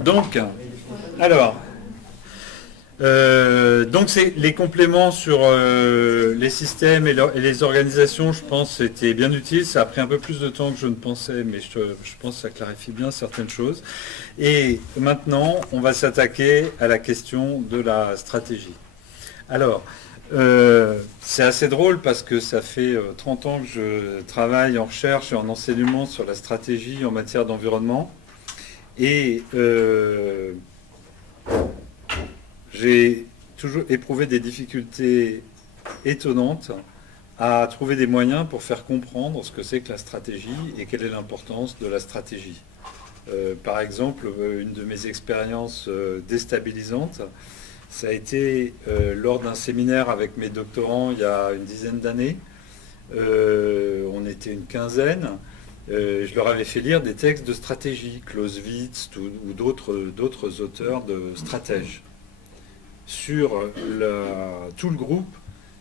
Donc, alors, donc c'est les compléments sur les systèmes et les organisations, je pense, c'était bien utile. Ça a pris un peu plus de temps que je ne pensais, mais je pense que ça clarifie bien certaines choses. Et maintenant, on va s'attaquer à la question de la stratégie. Alors, c'est assez drôle parce que ça fait 30 ans que je travaille en recherche et en enseignement sur la stratégie en matière d'environnement. Et j'ai toujours éprouvé des difficultés étonnantes à trouver des moyens pour faire comprendre ce que c'est que la stratégie et quelle est l'importance de la stratégie. Par exemple, une de mes expériences déstabilisantes, ça a été lors d'un séminaire avec mes doctorants il y a une dizaine d'années. On était une quinzaine. Je leur avais fait lire des textes de stratégie, Clausewitz ou d'autres auteurs de stratèges. Sur tout le groupe,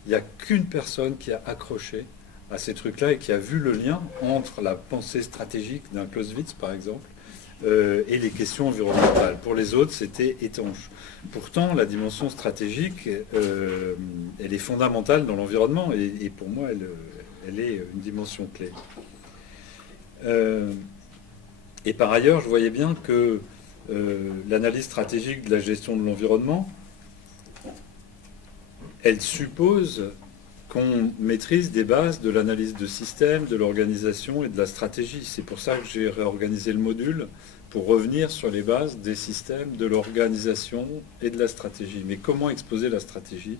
il n'y a qu'une personne qui a accroché à ces trucs-là et qui a vu le lien entre la pensée stratégique d'un Clausewitz, par exemple, et les questions environnementales. Pour les autres, c'était étanche. Pourtant, la dimension stratégique, elle est fondamentale dans l'environnement et pour moi, elle est une dimension clé. Et par ailleurs, je voyais bien que l'analyse stratégique de la gestion de l'environnement, elle suppose qu'on maîtrise des bases de l'analyse de système, de l'organisation et de la stratégie. C'est pour ça que j'ai réorganisé le module pour revenir sur les bases des systèmes, de l'organisation et de la stratégie. Mais comment exposer la stratégie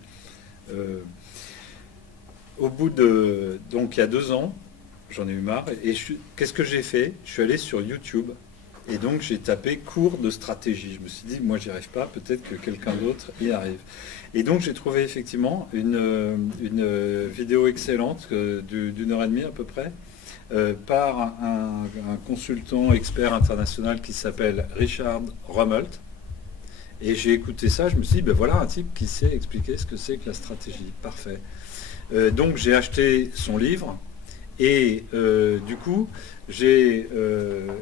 Au bout de... Donc il y a 2 ans, j'en ai eu marre. Et qu'est-ce que j'ai fait? Je suis allé sur YouTube. Et donc j'ai tapé cours de stratégie. Je me suis dit, moi j'y arrive pas, peut-être que quelqu'un d'autre y arrive. Et donc j'ai trouvé effectivement une vidéo excellente d'une heure et demie à peu près par un consultant expert international qui s'appelle Richard Rummelt. Et j'ai écouté ça, je me suis dit, ben voilà un type qui sait expliquer ce que c'est que la stratégie. Parfait. Donc j'ai acheté son livre et du coup j'ai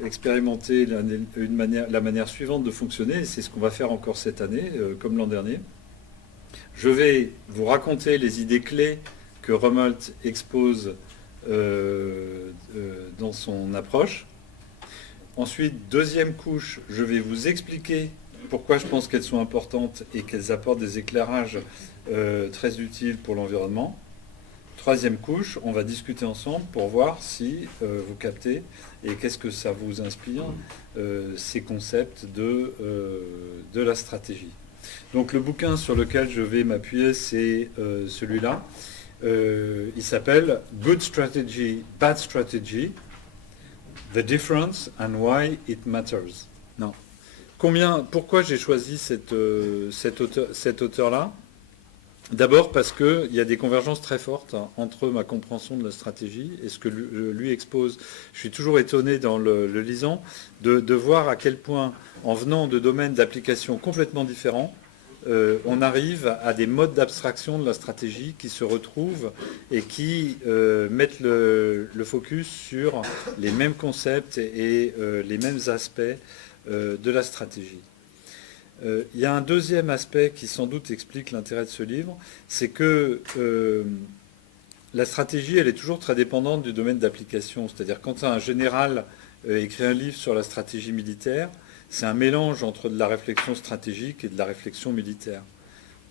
expérimenté la manière suivante de fonctionner, et c'est ce qu'on va faire encore cette année, comme l'an dernier. Je vais vous raconter les idées clés que Rummelt expose dans son approche. Ensuite, deuxième couche, je vais vous expliquer pourquoi je pense qu'elles sont importantes et qu'elles apportent des éclairages très utiles pour l'environnement. Troisième couche, on va discuter ensemble pour voir si vous captez et qu'est-ce que ça vous inspire, ces concepts de la stratégie. Donc le bouquin sur lequel je vais m'appuyer, c'est celui-là. Il s'appelle Good Strategy, Bad Strategy, The Difference and Why It Matters. Non. Pourquoi j'ai choisi cet auteur-là? D'abord parce qu'il y a des convergences très fortes entre ma compréhension de la stratégie et ce que lui expose. Je suis toujours étonné dans le lisant de voir à quel point, en venant de domaines d'application complètement différents, on arrive à des modes d'abstraction de la stratégie qui se retrouvent et qui mettent le focus sur les mêmes concepts et les mêmes aspects de la stratégie. Il y a un deuxième aspect qui sans doute explique l'intérêt de ce livre, c'est que la stratégie, elle est toujours très dépendante du domaine d'application. C'est-à-dire quand un général écrit un livre sur la stratégie militaire, c'est un mélange entre de la réflexion stratégique et de la réflexion militaire.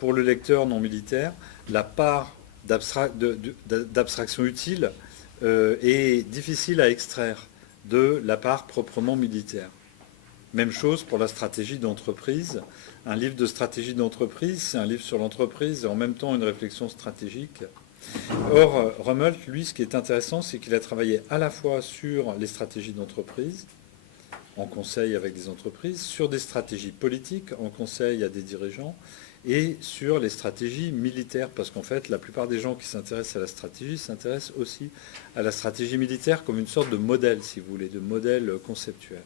Pour le lecteur non militaire, la part d'abstraction utile est difficile à extraire de la part proprement militaire. Même chose pour la stratégie d'entreprise. Un livre de stratégie d'entreprise, c'est un livre sur l'entreprise et en même temps une réflexion stratégique. Or, Rummelt, lui, ce qui est intéressant, c'est qu'il a travaillé à la fois sur les stratégies d'entreprise, en conseil avec des entreprises, sur des stratégies politiques, en conseil à des dirigeants, et sur les stratégies militaires, parce qu'en fait, la plupart des gens qui s'intéressent à la stratégie s'intéressent aussi à la stratégie militaire comme une sorte de modèle, si vous voulez, de modèle conceptuel.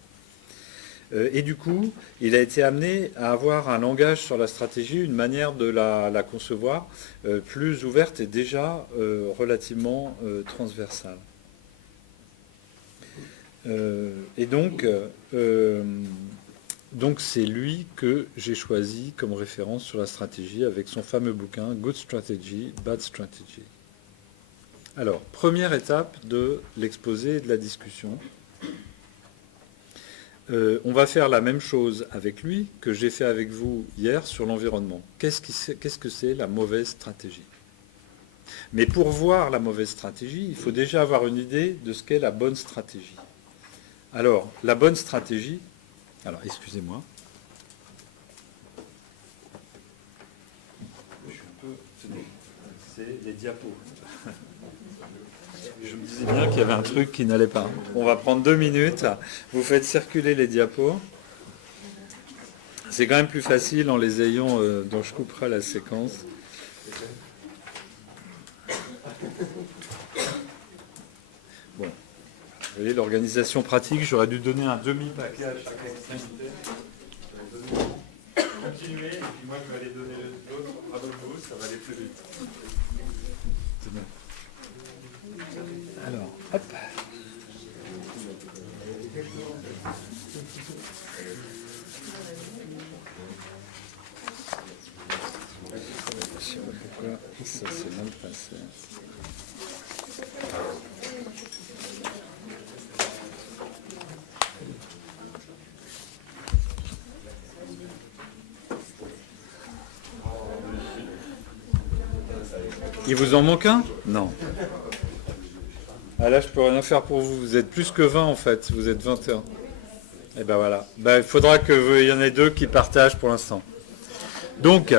Et du coup, il a été amené à avoir un langage sur la stratégie, une manière de la concevoir plus ouverte et déjà relativement transversale. Et donc, Donc c'est lui que j'ai choisi comme référence sur la stratégie avec son fameux bouquin Good Strategy, Bad Strategy. Alors, première étape de l'exposé et de la discussion. On va faire la même chose avec lui que j'ai fait avec vous hier sur l'environnement. Qu'est-ce que c'est la mauvaise stratégie? Mais pour voir la mauvaise stratégie, il faut déjà avoir une idée de ce qu'est la bonne stratégie. Alors, la bonne stratégie, alors excusez-moi. C'est les diapos. Je me disais bien qu'il y avait un truc qui n'allait pas. On va prendre 2 minutes. Vous faites circuler les diapos. C'est quand même plus facile en les ayant, dont je couperai la séquence. Bon. Vous voyez, l'organisation pratique, j'aurais dû donner un demi-paquet à chaque extrémité. Continuez, et puis moi je vais aller donner l'autre à votre bout, ça va aller plus vite. C'est bon. Alors, hop. Je sais pas pourquoi ça s'est mal passé. Il vous en manque un? Non. Ah là, je peux rien faire pour vous. Vous êtes plus que 20 en fait. Vous êtes 21. Et ben voilà. Ben, il faudra qu'il y en ait 2 qui partagent pour l'instant. Donc,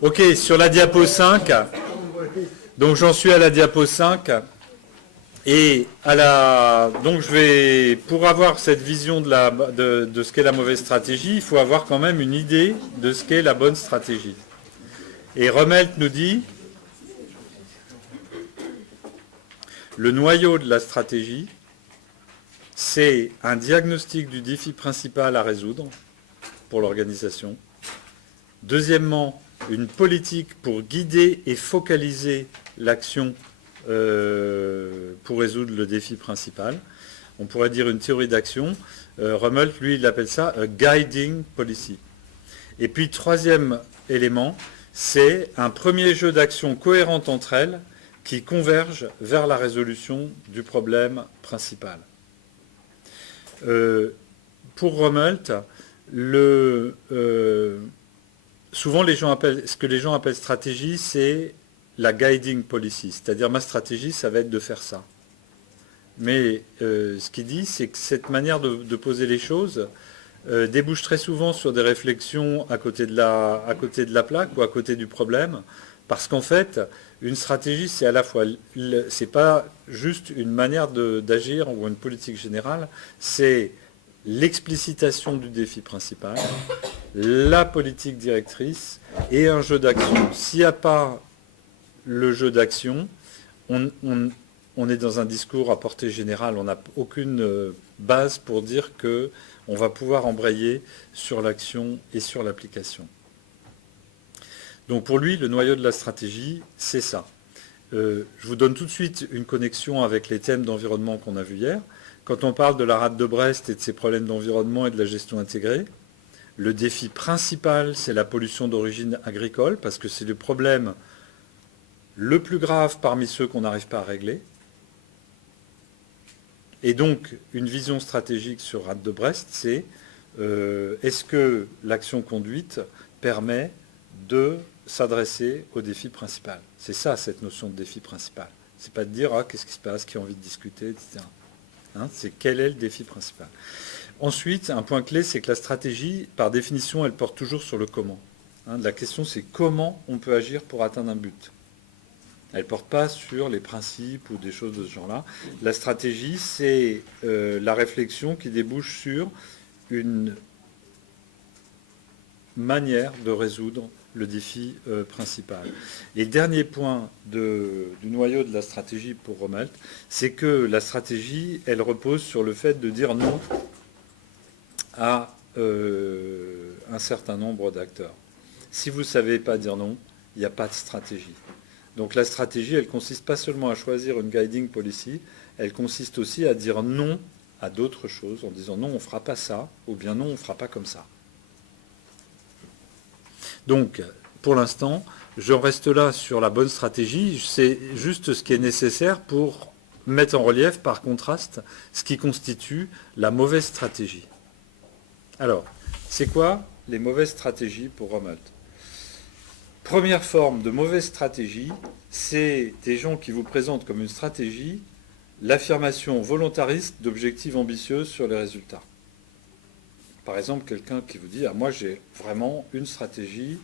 ok, sur la diapo 5. Donc j'en suis à la diapo 5. Et donc je vais, pour avoir cette vision de ce qu'est la mauvaise stratégie, il faut avoir quand même une idée de ce qu'est la bonne stratégie. Et Rummelt nous dit, le noyau de la stratégie, c'est un diagnostic du défi principal à résoudre pour l'organisation. Deuxièmement, une politique pour guider et focaliser l'action pour résoudre le défi principal. On pourrait dire une théorie d'action. Rummelt, lui, il appelle ça a guiding policy. Et puis, troisième élément, c'est un premier jeu d'actions cohérentes entre elles qui convergent vers la résolution du problème principal. Pour Rummelt, souvent ce que les gens appellent stratégie, c'est la guiding policy, c'est-à-dire ma stratégie, ça va être de faire ça. Mais ce qu'il dit, c'est que cette manière de poser les choses débouche très souvent sur des réflexions à côté de la plaque ou à côté du problème, parce qu'en fait, une stratégie, c'est à la fois, c'est pas juste une manière d'agir ou une politique générale, c'est l'explicitation du défi principal, la politique directrice et un jeu d'action. S'il n'y a pas le jeu d'action, on est dans un discours à portée générale, on n'a aucune base pour dire qu'on va pouvoir embrayer sur l'action et sur l'application. Donc pour lui, le noyau de la stratégie, c'est ça. Je vous donne tout de suite une connexion avec les thèmes d'environnement qu'on a vus hier. Quand on parle de la rade de Brest et de ses problèmes d'environnement et de la gestion intégrée, le défi principal, c'est la pollution d'origine agricole, parce que c'est le problème le plus grave parmi ceux qu'on n'arrive pas à régler. Et donc, une vision stratégique sur rade de Brest, c'est est-ce que l'action conduite permet de s'adresser au défi principal? C'est ça, cette notion de défi principal. C'est pas de dire qu'est-ce qui se passe, qui a envie de discuter, etc. C'est quel est le défi principal. Ensuite, un point clé, c'est que la stratégie, par définition, elle porte toujours sur le comment. La question, c'est comment on peut agir pour atteindre un but. Elle ne porte pas sur les principes ou des choses de ce genre-là. La stratégie, c'est la réflexion qui débouche sur une manière de résoudre le défi principal. Et le dernier point du noyau de la stratégie pour Rummelt, c'est que la stratégie, elle repose sur le fait de dire non à un certain nombre d'acteurs. Si vous ne savez pas dire non, il n'y a pas de stratégie. Donc la stratégie, elle consiste pas seulement à choisir une guiding policy, elle consiste aussi à dire non à d'autres choses en disant non, on ne fera pas ça, ou bien non, on ne fera pas comme ça. Donc, pour l'instant, j'en reste là sur la bonne stratégie. C'est juste ce qui est nécessaire pour mettre en relief, par contraste, ce qui constitue la mauvaise stratégie. Alors, c'est quoi les mauvaises stratégies pour Rumelt? Première forme de mauvaise stratégie, c'est des gens qui vous présentent comme une stratégie l'affirmation volontariste d'objectifs ambitieux sur les résultats. Par exemple, quelqu'un qui vous dit « Ah, moi j'ai vraiment une stratégie,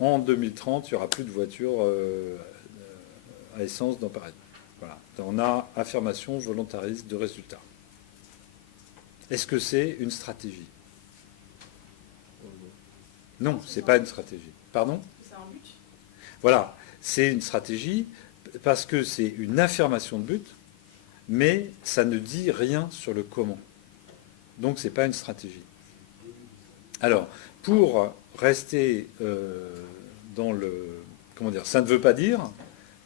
en 2030, il n'y aura plus de voitures à essence dans Paris. » Voilà. On a affirmation volontariste de résultats. Est-ce que c'est une stratégie? Non, ce n'est pas une stratégie. Pardon? C'est un but. Voilà, c'est une stratégie parce que c'est une affirmation de but, mais ça ne dit rien sur le comment. Donc ce n'est pas une stratégie. Alors, pour rester dans le... Comment dire? Ça ne veut pas dire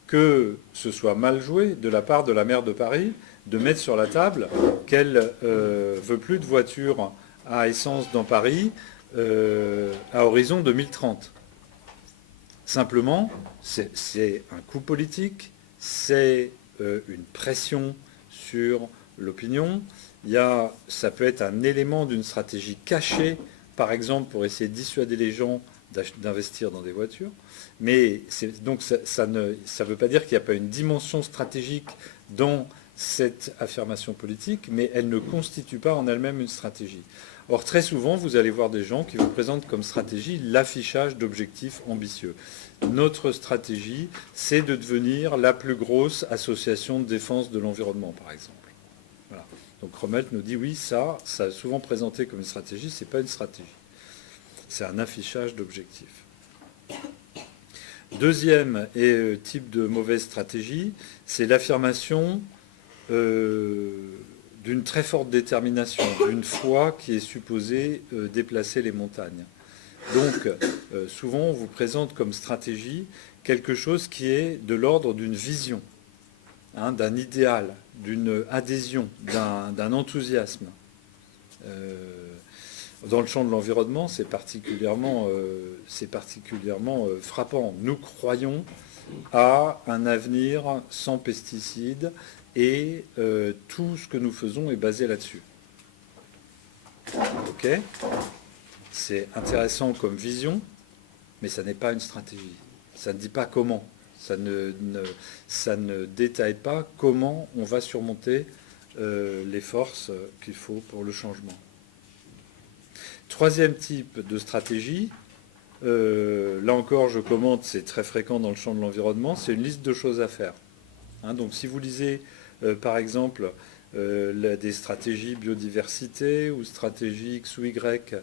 que ce soit mal joué de la part de la maire de Paris de mettre sur la table qu'elle veut plus de voitures à essence dans Paris à horizon 2030. Simplement, c'est un coup politique, c'est une pression sur l'opinion. Ça peut être un élément d'une stratégie cachée, par exemple pour essayer de dissuader les gens d'investir dans des voitures. Mais donc ça ne veut pas dire qu'il n'y a pas une dimension stratégique dans cette affirmation politique, mais elle ne constitue pas en elle-même une stratégie. Or, très souvent, vous allez voir des gens qui vous présentent comme stratégie l'affichage d'objectifs ambitieux. Notre stratégie, c'est de devenir la plus grosse association de défense de l'environnement, par exemple. Voilà. Donc Rumelt nous dit, oui, ça est souvent présenté comme une stratégie, ce n'est pas une stratégie. C'est un affichage d'objectifs. Deuxième type de mauvaise stratégie, c'est l'affirmation d'une très forte détermination, d'une foi qui est supposée déplacer les montagnes. Donc, souvent, on vous présente comme stratégie quelque chose qui est de l'ordre d'une vision, hein, d'un idéal, d'une adhésion, d'un enthousiasme. Dans le champ de l'environnement, c'est particulièrement frappant. Nous croyons à un avenir sans pesticides et tout ce que nous faisons est basé là-dessus. Ok ? C'est intéressant comme vision, mais ça n'est pas une stratégie. Ça ne dit pas comment. Ça ne détaille pas comment on va surmonter les forces qu'il faut pour le changement. Troisième type de stratégie, là encore je commente, c'est très fréquent dans le champ de l'environnement, c'est une liste de choses à faire. Hein, donc si vous lisez par exemple des stratégies biodiversité ou stratégies X ou Y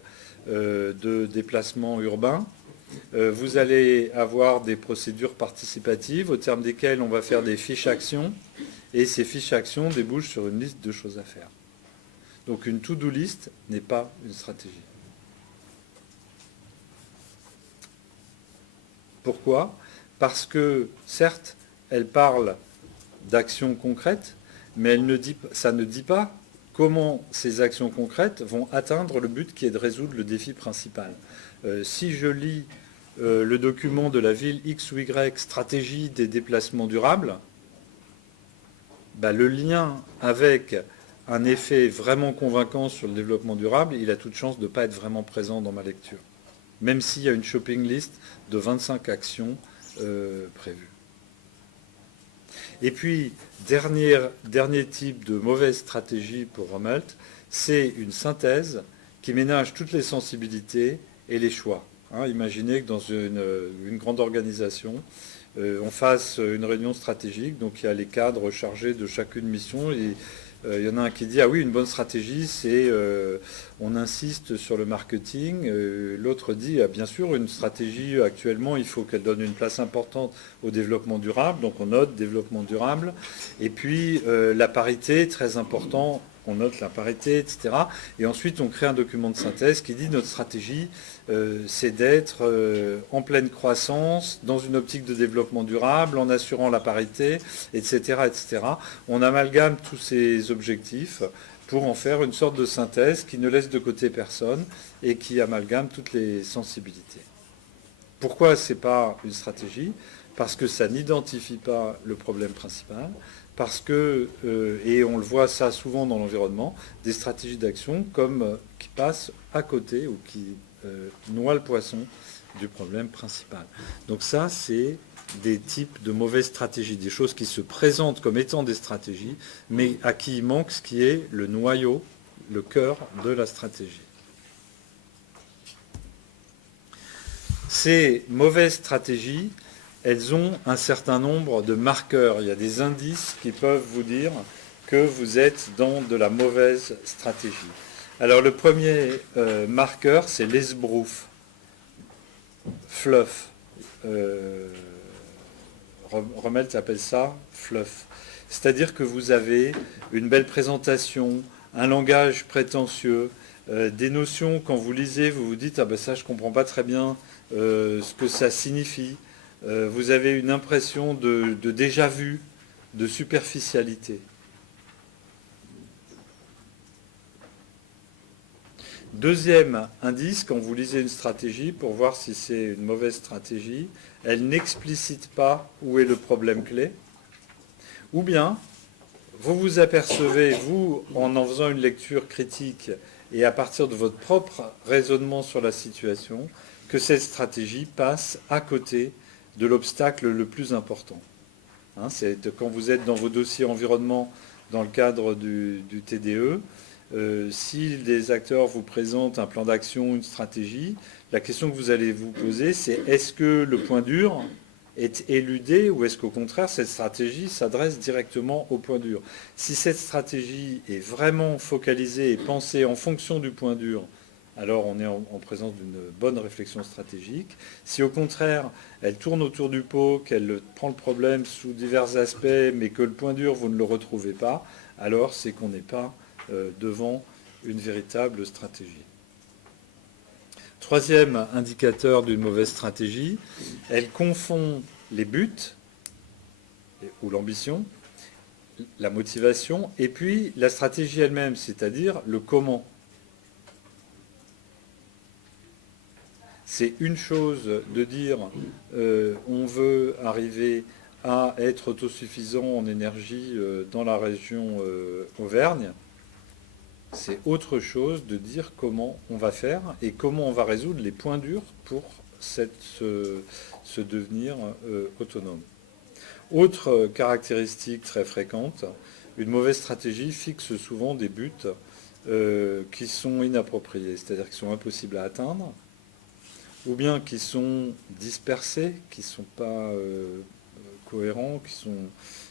de déplacement urbain, vous allez avoir des procédures participatives au terme desquelles on va faire des fiches actions et ces fiches actions débouchent sur une liste de choses à faire. Donc une to-do list n'est pas une stratégie. Pourquoi? Parce que certes, elle parle d'actions concrètes, mais ça ne dit pas comment ces actions concrètes vont atteindre le but qui est de résoudre le défi principal. Si je lis le document de la ville X ou Y, stratégie des déplacements durables, le lien avec un effet vraiment convaincant sur le développement durable, il a toute chance de ne pas être vraiment présent dans ma lecture, même s'il y a une shopping list de 25 actions prévues. Et puis, dernier type de mauvaise stratégie pour Rumelt, c'est une synthèse qui ménage toutes les sensibilités et les choix. Hein, imaginez que dans une grande organisation, on fasse une réunion stratégique, donc il y a les cadres chargés de chacune mission, et il y en a un qui dit « Ah oui, une bonne stratégie, c'est on insiste sur le marketing ». L'autre dit ah, « Bien sûr, une stratégie, actuellement, il faut qu'elle donne une place importante au développement durable ». Donc on note développement durable. Et puis la parité, très important on note la parité, etc. Et ensuite, on crée un document de synthèse qui dit notre stratégie, c'est d'être en pleine croissance, dans une optique de développement durable, en assurant la parité, etc., etc. On amalgame tous ces objectifs pour en faire une sorte de synthèse qui ne laisse de côté personne et qui amalgame toutes les sensibilités. Pourquoi ce n'est pas une stratégie? Parce que ça n'identifie pas le problème principal, parce que, et on le voit ça souvent dans l'environnement, des stratégies d'action comme qui passent à côté ou qui noient le poisson du problème principal. Donc ça, c'est des types de mauvaises stratégies, des choses qui se présentent comme étant des stratégies, mais à qui il manque ce qui est le noyau, le cœur de la stratégie. Ces mauvaises stratégies, elles ont un certain nombre de marqueurs. Il y a des indices qui peuvent vous dire que vous êtes dans de la mauvaise stratégie. Alors le premier marqueur, c'est l'esbrouf, fluff. Rommel appelle ça fluff. C'est-à-dire que vous avez une belle présentation, un langage prétentieux, des notions, quand vous lisez, vous vous dites « Ah ben ça, je ne comprends pas très bien ce que ça signifie ». Vous avez une impression de déjà-vu, de superficialité. Deuxième indice, quand vous lisez une stratégie, pour voir si c'est une mauvaise stratégie, elle n'explicite pas où est le problème clé. Ou bien, vous vous apercevez, vous, en faisant une lecture critique et à partir de votre propre raisonnement sur la situation, que cette stratégie passe à côté de l'obstacle le plus important. Hein, c'est quand vous êtes dans vos dossiers environnement dans le cadre du TDE, si les acteurs vous présentent un plan d'action, une stratégie, la question que vous allez vous poser, c'est est-ce que le point dur est éludé ou est-ce qu'au contraire, cette stratégie s'adresse directement au point dur? Si cette stratégie est vraiment focalisée et pensée en fonction du point dur, alors on est en présence d'une bonne réflexion stratégique. Si au contraire, elle tourne autour du pot, qu'elle prend le problème sous divers aspects, mais que le point dur, vous ne le retrouvez pas, alors c'est qu'on n'est pas devant une véritable stratégie. Troisième indicateur d'une mauvaise stratégie, elle confond les buts ou l'ambition, la motivation, et puis la stratégie elle-même, c'est-à-dire le comment. C'est une chose de dire on veut arriver à être autosuffisant en énergie dans la région Auvergne. C'est autre chose de dire comment on va faire et comment on va résoudre les points durs pour se devenir autonome. Autre caractéristique très fréquente, une mauvaise stratégie fixe souvent des buts qui sont inappropriés, c'est-à-dire qui sont impossibles à atteindre, ou bien qui sont dispersés, qui ne sont pas cohérents, qui sont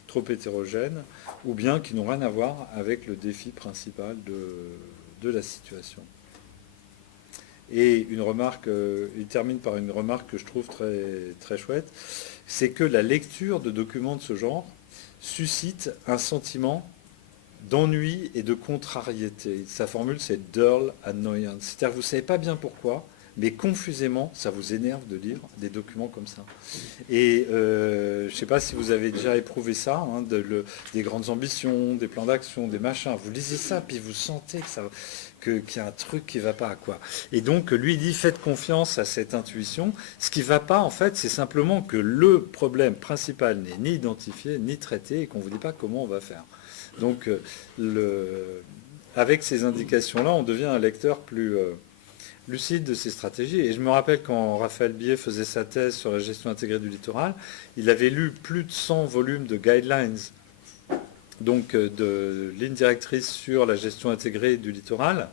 trop hétérogènes, ou bien qui n'ont rien à voir avec le défi principal de la situation. Et une remarque, il termine par une remarque que je trouve très, très chouette, c'est que la lecture de documents de ce genre suscite un sentiment d'ennui et de contrariété. Sa formule, c'est dull annoyance. C'est-à-dire que vous ne savez pas bien pourquoi, mais confusément, ça vous énerve de lire des documents comme ça. Et je ne sais pas si vous avez déjà éprouvé ça, hein, des grandes ambitions, des plans d'action, des machins. Vous lisez ça, puis vous sentez qu'il y a un truc qui ne va pas, quoi. Et donc, lui, il dit, faites confiance à cette intuition. Ce qui ne va pas, en fait, c'est simplement que le problème principal n'est ni identifié, ni traité, et qu'on ne vous dit pas comment on va faire. Donc, avec ces indications-là, on devient un lecteur plus lucide de ces stratégies. Et je me rappelle quand Raphaël Bié faisait sa thèse sur la gestion intégrée du littoral, il avait lu plus de 100 volumes de guidelines, donc de lignes directrices sur la gestion intégrée du littoral,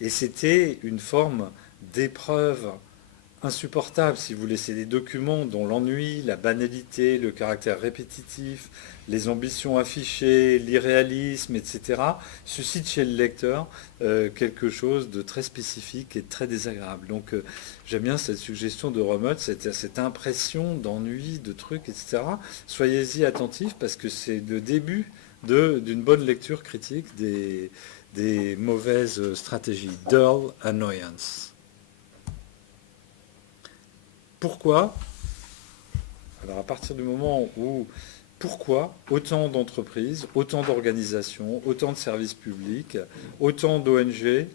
et c'était une forme d'épreuve insupportable, si vous laissez des documents dont l'ennui, la banalité, le caractère répétitif, les ambitions affichées, l'irréalisme, etc., suscitent chez le lecteur quelque chose de très spécifique et de très désagréable. Donc j'aime bien cette suggestion de Rommel, cette impression d'ennui, de trucs, etc. Soyez-y attentifs parce que c'est le début d'une bonne lecture critique des mauvaises stratégies. Dull annoyance. Pourquoi? Alors à partir du moment où, pourquoi autant d'entreprises, autant d'organisations, autant de services publics, autant d'ONG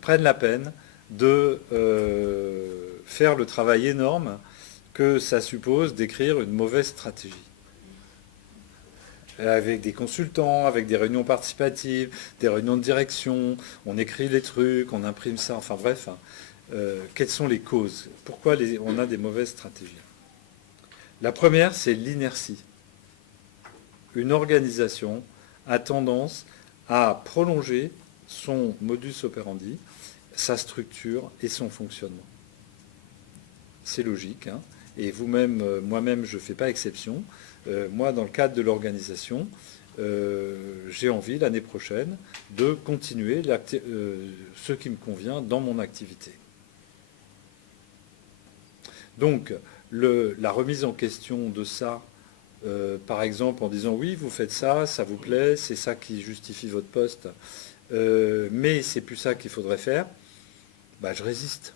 prennent la peine de faire le travail énorme que ça suppose d'écrire une mauvaise stratégie? Avec des consultants, avec des réunions participatives, des réunions de direction, on écrit les trucs, on imprime ça, enfin bref. Quelles sont les causes? Pourquoi on a des mauvaises stratégies? La première, c'est l'inertie. Une organisation a tendance à prolonger son modus operandi, sa structure et son fonctionnement. C'est logique, hein. Et vous-même, moi-même, je ne fais pas exception. Moi, dans le cadre de l'organisation, j'ai envie l'année prochaine de continuer ce qui me convient dans mon activité. Donc, la remise en question de ça, par exemple en disant oui, vous faites ça, ça vous plaît, c'est ça qui justifie votre poste, mais c'est plus ça qu'il faudrait faire, bah, je résiste.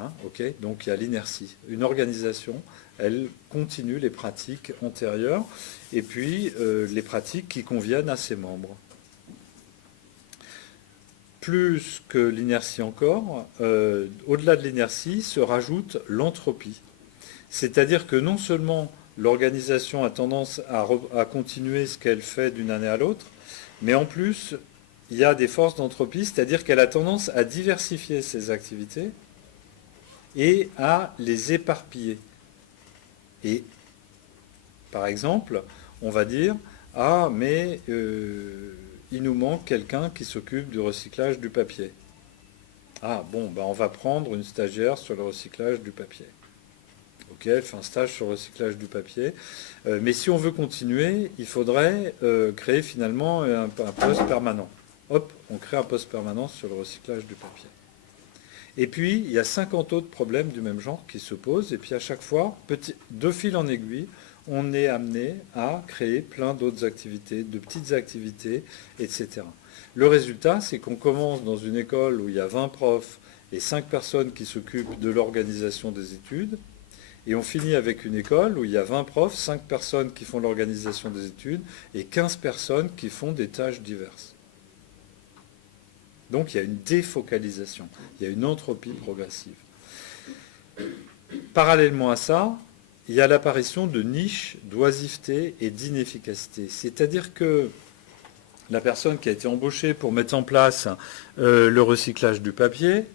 Hein, okay, donc il y a l'inertie. Une organisation, elle continue les pratiques antérieures et puis les pratiques qui conviennent à ses membres. Plus que l'inertie encore, au-delà de l'inertie, se rajoute l'entropie. C'est-à-dire que non seulement l'organisation a tendance à continuer ce qu'elle fait d'une année à l'autre, mais en plus, il y a des forces d'entropie, c'est-à-dire qu'elle a tendance à diversifier ses activités et à les éparpiller. Et, par exemple, on va dire, ah, mais il nous manque quelqu'un qui s'occupe du recyclage du papier. Ah, bon, ben on va prendre une stagiaire sur le recyclage du papier. Ok, elle fait un stage sur le recyclage du papier. Mais si on veut continuer, il faudrait créer finalement un poste permanent. Hop, on crée un poste permanent sur le recyclage du papier. Et puis, il y a 50 autres problèmes du même genre qui se posent. Et puis, à chaque fois, de fil en aiguille, on est amené à créer plein d'autres activités, de petites activités, etc. Le résultat, c'est qu'on commence dans une école où il y a 20 profs et 5 personnes qui s'occupent de l'organisation des études. Et on finit avec une école où il y a 20 profs, 5 personnes qui font l'organisation des études et 15 personnes qui font des tâches diverses. Donc il y a une défocalisation, il y a une entropie progressive. Parallèlement à ça, il y a l'apparition de niches, d'oisiveté et d'inefficacité. C'est-à-dire que la personne qui a été embauchée pour mettre en place le recyclage du papier,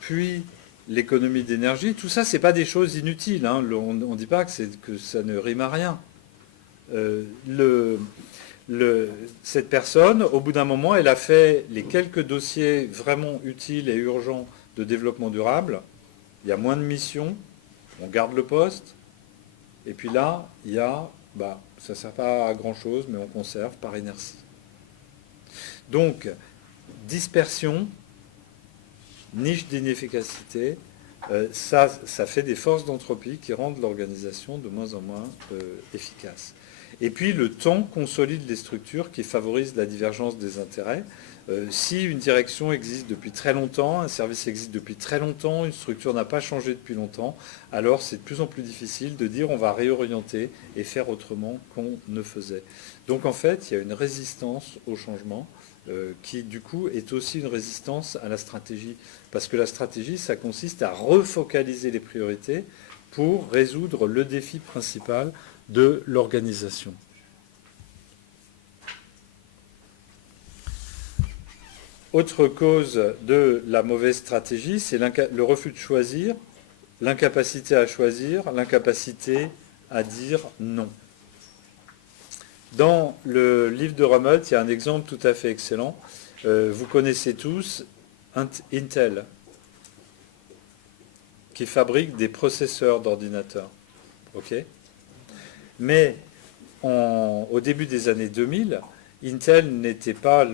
puis l'économie d'énergie, tout ça, ce n'est pas des choses inutiles. Hein. On ne dit pas que ça ne rime à rien. Cette personne, au bout d'un moment, elle a fait les quelques dossiers vraiment utiles et urgents de développement durable. Il y a moins de missions, on garde le poste. Et puis là, il y a, ça ne sert pas à grand-chose, mais on conserve par inertie. Donc, dispersion, niche d'inefficacité, ça fait des forces d'entropie qui rendent l'organisation de moins en moins efficace. Et puis le temps consolide les structures qui favorisent la divergence des intérêts. Si une direction existe depuis très longtemps, un service existe depuis très longtemps, une structure n'a pas changé depuis longtemps, alors c'est de plus en plus difficile de dire on va réorienter et faire autrement qu'on ne faisait. Donc en fait, il y a une résistance au changement qui du coup est aussi une résistance à la stratégie. Parce que la stratégie, ça consiste à refocaliser les priorités pour résoudre le défi principal de l'organisation. Autre cause de la mauvaise stratégie, c'est le refus de choisir, l'incapacité à choisir, l'incapacité à dire non. Dans le livre de Rummelt, il y a un exemple tout à fait excellent. Vous connaissez tous Intel, qui fabrique des processeurs d'ordinateurs. Okay, mais au début des années 2000, Intel n'était pas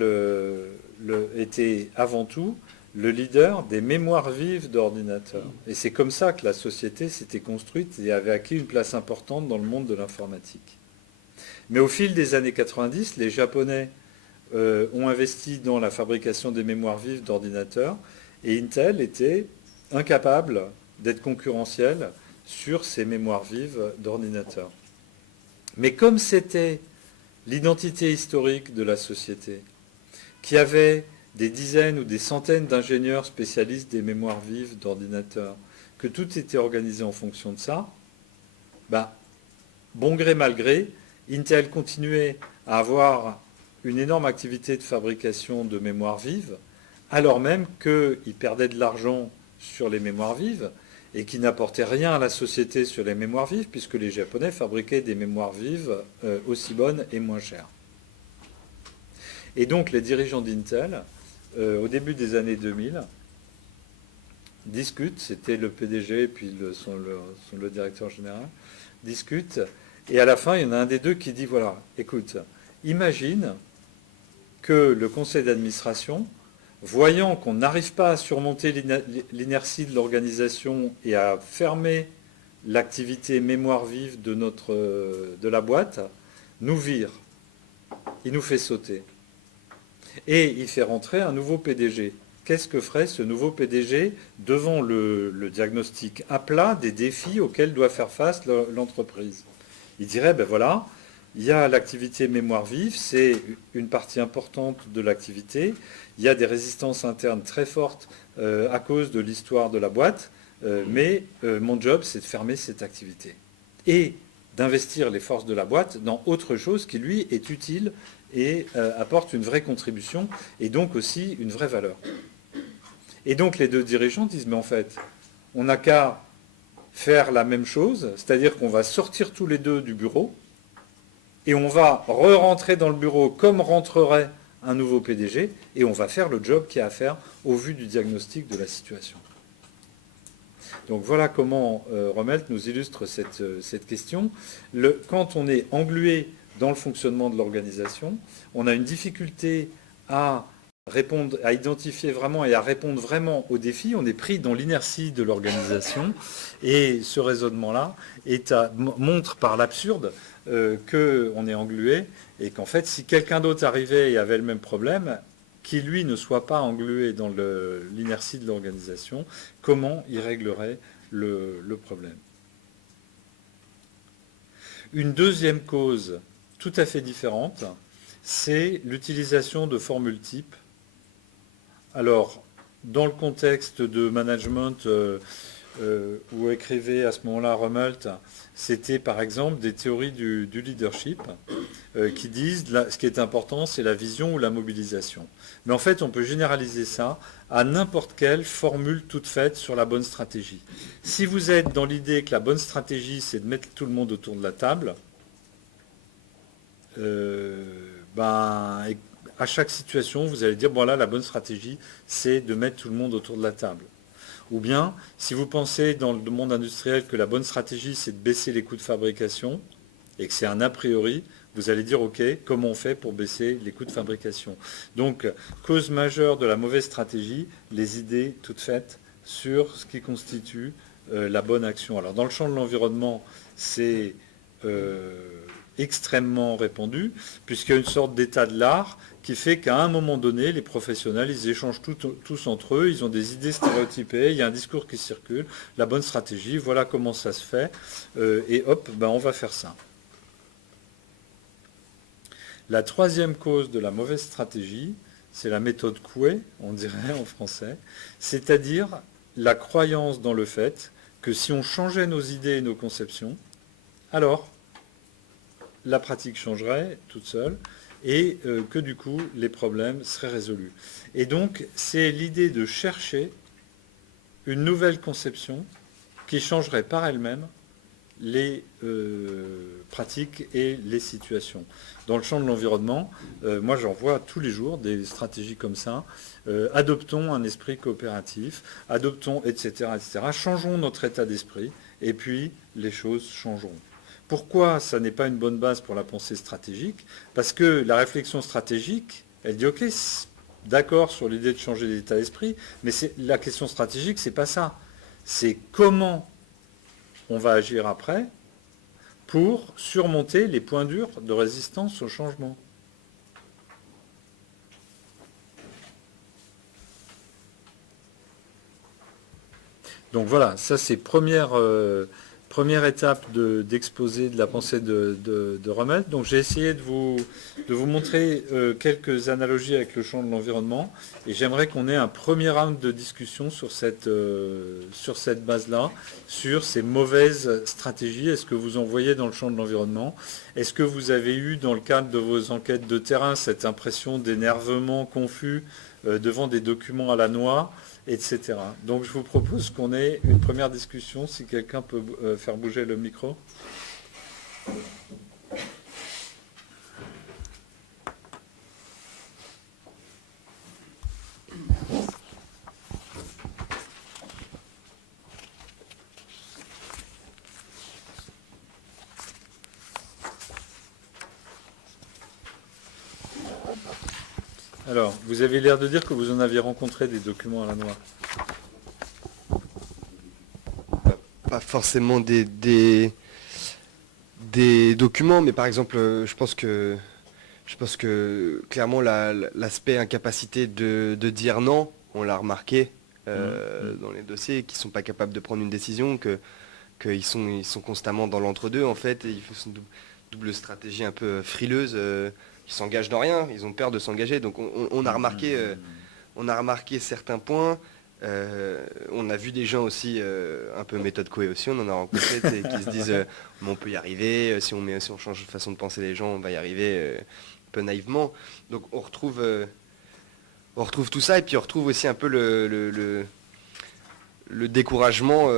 était avant tout le leader des mémoires vives d'ordinateurs. Et c'est comme ça que la société s'était construite et avait acquis une place importante dans le monde de l'informatique. Mais au fil des années 90, les Japonais ont investi dans la fabrication des mémoires vives d'ordinateurs, et Intel était incapable d'être concurrentiel sur ces mémoires vives d'ordinateurs. Mais comme c'était l'identité historique de la société, qui avait des dizaines ou des centaines d'ingénieurs spécialistes des mémoires vives d'ordinateurs, que tout était organisé en fonction de ça, bah, bon gré mal gré, Intel continuait à avoir une énorme activité de fabrication de mémoires vives, alors même qu'il perdait de l'argent sur les mémoires vives et qui n'apportait rien à la société sur les mémoires vives, puisque les Japonais fabriquaient des mémoires vives aussi bonnes et moins chères. Et donc les dirigeants d'Intel, au début des années 2000, discutent, c'était le PDG et puis le directeur général, discutent, et à la fin, il y en a un des deux qui dit, voilà, écoute, imagine que le conseil d'administration, voyant qu'on n'arrive pas à surmonter l'inertie de l'organisation et à fermer l'activité mémoire vive de la boîte, nous vire. Il nous fait sauter. Et il fait rentrer un nouveau PDG. Qu'est-ce que ferait ce nouveau PDG devant le diagnostic à plat des défis auxquels doit faire face l'entreprise? Il dirait, ben voilà, il y a l'activité mémoire vive, c'est une partie importante de l'activité. Il y a des résistances internes très fortes à cause de l'histoire de la boîte, mais mon job, c'est de fermer cette activité. Et d'investir les forces de la boîte dans autre chose qui, lui, est utile et apporte une vraie contribution et donc aussi une vraie valeur. Et donc les deux dirigeants disent, mais en fait, on n'a qu'à faire la même chose, c'est-à-dire qu'on va sortir tous les deux du bureau, et on va re-rentrer dans le bureau comme rentrerait un nouveau PDG, et on va faire le job qu'il y a à faire au vu du diagnostic de la situation. Donc voilà comment Rommelt nous illustre cette question. Quand on est englué dans le fonctionnement de l'organisation, on a une difficulté à répondre, à identifier vraiment et à répondre vraiment aux défis. On est pris dans l'inertie de l'organisation, et ce raisonnement-là montre par l'absurde qu'on est englué, et qu'en fait, si quelqu'un d'autre arrivait et avait le même problème, qui lui ne soit pas englué dans l'inertie de l'organisation, comment il réglerait le problème. Une deuxième cause tout à fait différente, c'est l'utilisation de formules types. Alors, dans le contexte de management où écrivait à ce moment-là Rummelt, c'était par exemple des théories du leadership qui disent ce qui est important, c'est la vision ou la mobilisation. Mais en fait, on peut généraliser ça à n'importe quelle formule toute faite sur la bonne stratégie. Si vous êtes dans l'idée que la bonne stratégie, c'est de mettre tout le monde autour de la table, à chaque situation, vous allez dire, voilà, la bonne stratégie, c'est de mettre tout le monde autour de la table. Ou bien, si vous pensez dans le monde industriel que la bonne stratégie, c'est de baisser les coûts de fabrication, et que c'est un a priori, vous allez dire, OK, comment on fait pour baisser les coûts de fabrication? Donc, cause majeure de la mauvaise stratégie, les idées toutes faites sur ce qui constitue la bonne action. Alors, dans le champ de l'environnement, c'est extrêmement répandu, puisqu'il y a une sorte d'état de l'art qui fait qu'à un moment donné, les professionnels, ils échangent tous entre eux, ils ont des idées stéréotypées, il y a un discours qui circule, la bonne stratégie, voilà comment ça se fait, et hop, on va faire ça. La troisième cause de la mauvaise stratégie, c'est la méthode Coué, on dirait en français, c'est-à-dire la croyance dans le fait que si on changeait nos idées et nos conceptions, alors la pratique changerait toute seule et que du coup les problèmes seraient résolus. Et donc c'est l'idée de chercher une nouvelle conception qui changerait par elle-même les pratiques et les situations. Dans le champ de l'environnement, moi j'en vois tous les jours des stratégies comme ça. Adoptons un esprit coopératif, adoptons, etc., etc. Changeons notre état d'esprit et puis les choses changeront. Pourquoi ça n'est pas une bonne base pour la pensée stratégique? Parce que la réflexion stratégique, elle dit ok, d'accord sur l'idée de changer d'état d'esprit, mais la question stratégique, c'est pas ça. C'est comment on va agir après pour surmonter les points durs de résistance au changement. Donc voilà, ça c'est première étape d'exposer de la pensée de Rummel. Donc j'ai essayé de vous montrer quelques analogies avec le champ de l'environnement et j'aimerais qu'on ait un premier round de discussion sur cette base-là, sur ces mauvaises stratégies. Est-ce que vous en voyez dans le champ de l'environnement? Est-ce que vous avez eu dans le cadre de vos enquêtes de terrain cette impression d'énervement confus devant des documents à la noix, etc. Donc je vous propose qu'on ait une première discussion, si quelqu'un peut faire bouger le micro. Alors, vous avez l'air de dire que vous en aviez rencontré des documents à la noix. Pas forcément des documents, mais par exemple, je pense que clairement l'aspect incapacité de dire non, on l'a remarqué dans les dossiers, qui sont pas capables de prendre une décision, qu'ils ils sont constamment dans l'entre-deux en fait, et il faut une double stratégie un peu frileuse. Ils s'engagent dans rien, ils ont peur de s'engager. Donc on a remarqué certains points. On a vu des gens aussi un peu méthode Coué aussi, on en a rencontré qui se disent mais on peut y arriver, si on change de façon de penser les gens, on va y arriver un peu naïvement. Donc on retrouve tout ça et puis on retrouve aussi un peu le découragement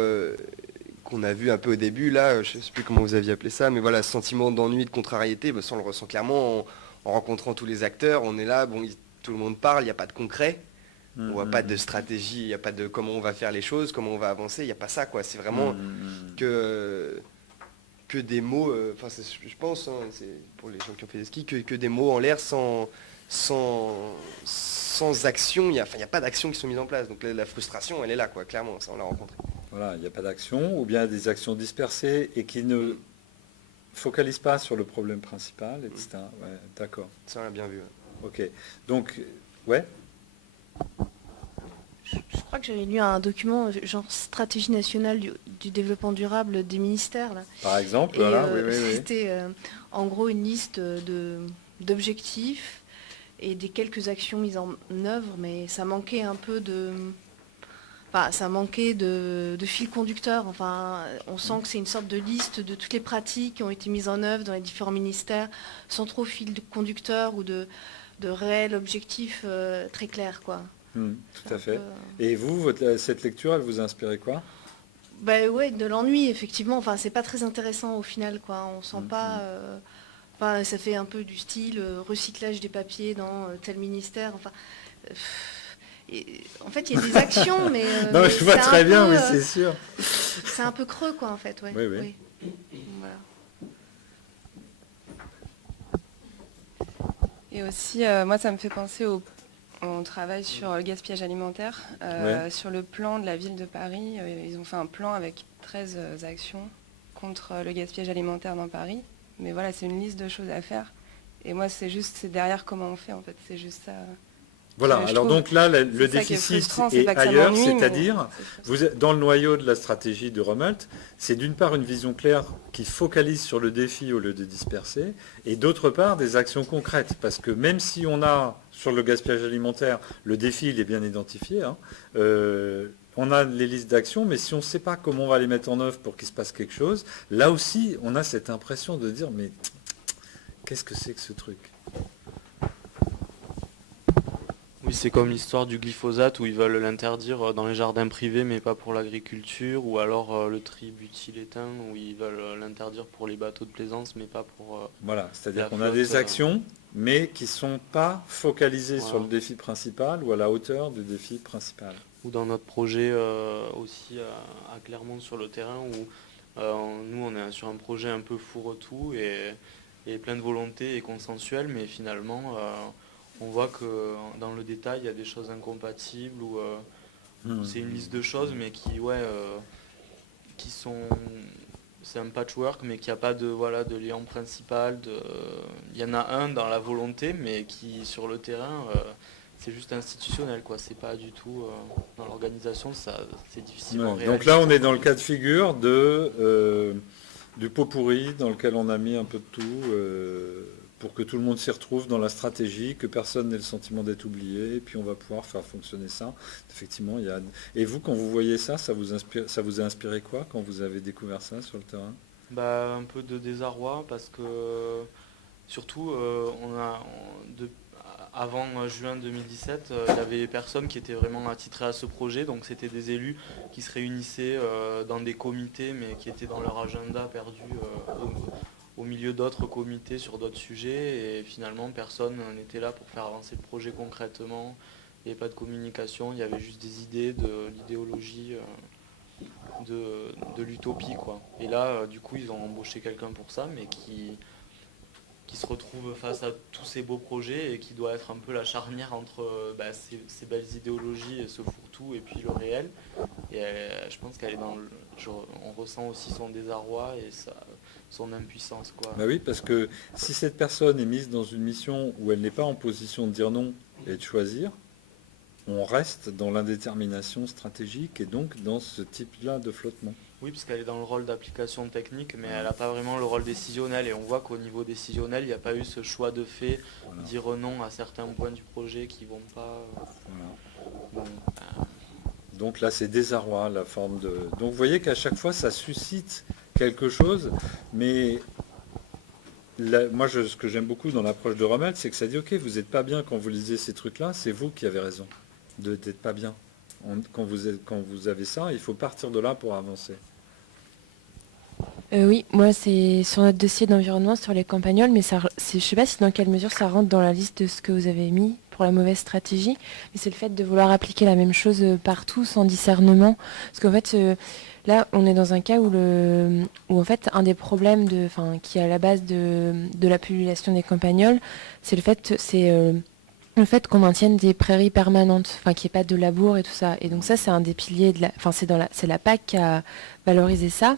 qu'on a vu un peu au début là, je ne sais plus comment vous aviez appelé ça, mais voilà, ce sentiment d'ennui, de contrariété, ça on le ressent clairement en rencontrant tous les acteurs. On est là, bon, tout le monde parle, il n'y a pas de concret. On voit pas de stratégie, il n'y a pas de comment on va faire les choses, comment on va avancer, il n'y a pas ça, quoi. C'est vraiment que des mots, je pense, hein, c'est pour les gens qui ont fait des skis, que des mots en l'air sans action, il n'y a pas d'action qui sont mises en place. Donc la frustration, elle est là, quoi, clairement, ça on l'a rencontré. Voilà, il n'y a pas d'action, ou bien des actions dispersées et qui ne focalisent pas sur le problème principal, etc. Ouais, d'accord. Ça on l'a bien vu. Ouais. Ok, donc, ouais. Je crois que j'avais lu un document, genre stratégie nationale du développement durable des ministères. Là. Par exemple, Et, voilà, oui. c'était en gros une liste d'objectifs et des quelques actions mises en œuvre, mais ça manquait un peu de fil conducteur. Enfin, on sent que c'est une sorte de liste de toutes les pratiques qui ont été mises en œuvre dans les différents ministères, sans trop fil conducteur ou de réels objectifs très clairs, quoi. Tout à fait. Et vous, cette lecture, elle vous a inspiré quoi? Ben ouais, de l'ennui, effectivement. Enfin, c'est pas très intéressant au final, quoi. On sent pas. Enfin, ça fait un peu du style recyclage des papiers dans tel ministère. Enfin, en fait, il y a des actions, mais. Non, mais je vois c'est très bien, peu, oui, c'est sûr. C'est un peu creux, quoi, en fait. Ouais. Oui. Voilà. Et aussi, moi, ça me fait penser on travaille sur le gaspillage alimentaire. Sur le plan de la ville de Paris, ils ont fait un plan avec 13 actions contre le gaspillage alimentaire dans Paris. Mais voilà, c'est une liste de choses à faire. Et moi, c'est derrière comment on fait, en fait. C'est juste ça. Voilà, alors donc là, le déficit est ailleurs, c'est-à-dire, dans le noyau de la stratégie de Rummelt, c'est d'une part une vision claire qui focalise sur le défi au lieu de disperser, et d'autre part des actions concrètes, parce que même si on a, sur le gaspillage alimentaire, le défi, il est bien identifié, hein, on a les listes d'actions, mais si on ne sait pas comment on va les mettre en œuvre pour qu'il se passe quelque chose, là aussi, on a cette impression de dire, mais qu'est-ce que c'est que ce truc ? Oui, c'est comme l'histoire du glyphosate où ils veulent l'interdire dans les jardins privés mais pas pour l'agriculture, ou alors le tributylétain où ils veulent l'interdire pour les bateaux de plaisance mais pas pour... Voilà, c'est-à-dire la qu'on a flotte, des actions mais qui ne sont pas focalisées Voilà. sur le défi principal ou à la hauteur du défi principal. Ou dans notre projet aussi à Clermont sur le terrain où nous on est sur un projet un peu fourre-tout et plein de volonté et consensuel, mais finalement... on voit que dans le détail, il y a des choses incompatibles ou c'est une liste de choses, mais qui sont... C'est un patchwork, mais qui n'a pas de lien principal. Il y en a un dans la volonté, mais qui, sur le terrain, c'est juste institutionnel, quoi. C'est pas du tout dans l'organisation, ça c'est difficilement Ouais. réaliste. Donc là, on est dans le cas de figure du pot pourri dans lequel on a mis un peu de tout pour que tout le monde s'y retrouve dans la stratégie, que personne n'ait le sentiment d'être oublié, et puis on va pouvoir faire fonctionner ça. Effectivement, il y a... Et vous, quand vous voyez ça, ça vous a inspiré quoi quand vous avez découvert ça sur le terrain? Bah, un peu de désarroi parce que surtout avant juin 2017, il y avait personne qui était vraiment attitré à ce projet, donc c'était des élus qui se réunissaient dans des comités mais qui étaient dans leur agenda perdu au milieu d'autres comités sur d'autres sujets et finalement personne n'était là pour faire avancer le projet concrètement. Il n'y avait pas de communication, il y avait juste des idées, de l'idéologie. De l'utopie quoi. Et là du coup ils ont embauché quelqu'un pour ça mais qui se retrouve face à tous ces beaux projets et qui doit être un peu la charnière entre ces belles idéologies et ce fourre-tout et puis le réel. Et je pense qu'elle est on ressent aussi son désarroi et son impuissance quoi. Bah oui, parce que si cette personne est mise dans une mission où elle n'est pas en position de dire non et de choisir, on reste dans l'indétermination stratégique et donc dans ce type-là de flottement. Oui, parce qu'elle est dans le rôle d'application technique, mais elle n'a pas vraiment le rôle décisionnel. Et on voit qu'au niveau décisionnel, il n'y a pas eu ce choix de fait, Voilà. dire non à certains points du projet qui ne vont pas. Voilà. Donc là, c'est désarroi, la forme de... Donc vous voyez qu'à chaque fois, ça suscite quelque chose, mais moi, ce que j'aime beaucoup dans l'approche de Rommel, c'est que ça dit, ok, vous n'êtes pas bien quand vous lisez ces trucs-là, c'est vous qui avez raison d'être pas bien. Quand vous avez ça, il faut partir de là pour avancer. Oui, moi c'est sur notre dossier d'environnement sur les campagnols, mais je ne sais pas si dans quelle mesure ça rentre dans la liste de ce que vous avez mis pour la mauvaise stratégie, mais c'est le fait de vouloir appliquer la même chose partout sans discernement. Parce qu'en fait, là, on est dans un cas où en fait, un des problèmes qui est à la base de la population des campagnols, c'est le fait qu'on maintienne des prairies permanentes, qu'il n'y ait pas de labour et tout ça. Et donc ça, c'est un des piliers c'est la PAC qui a valorisé ça.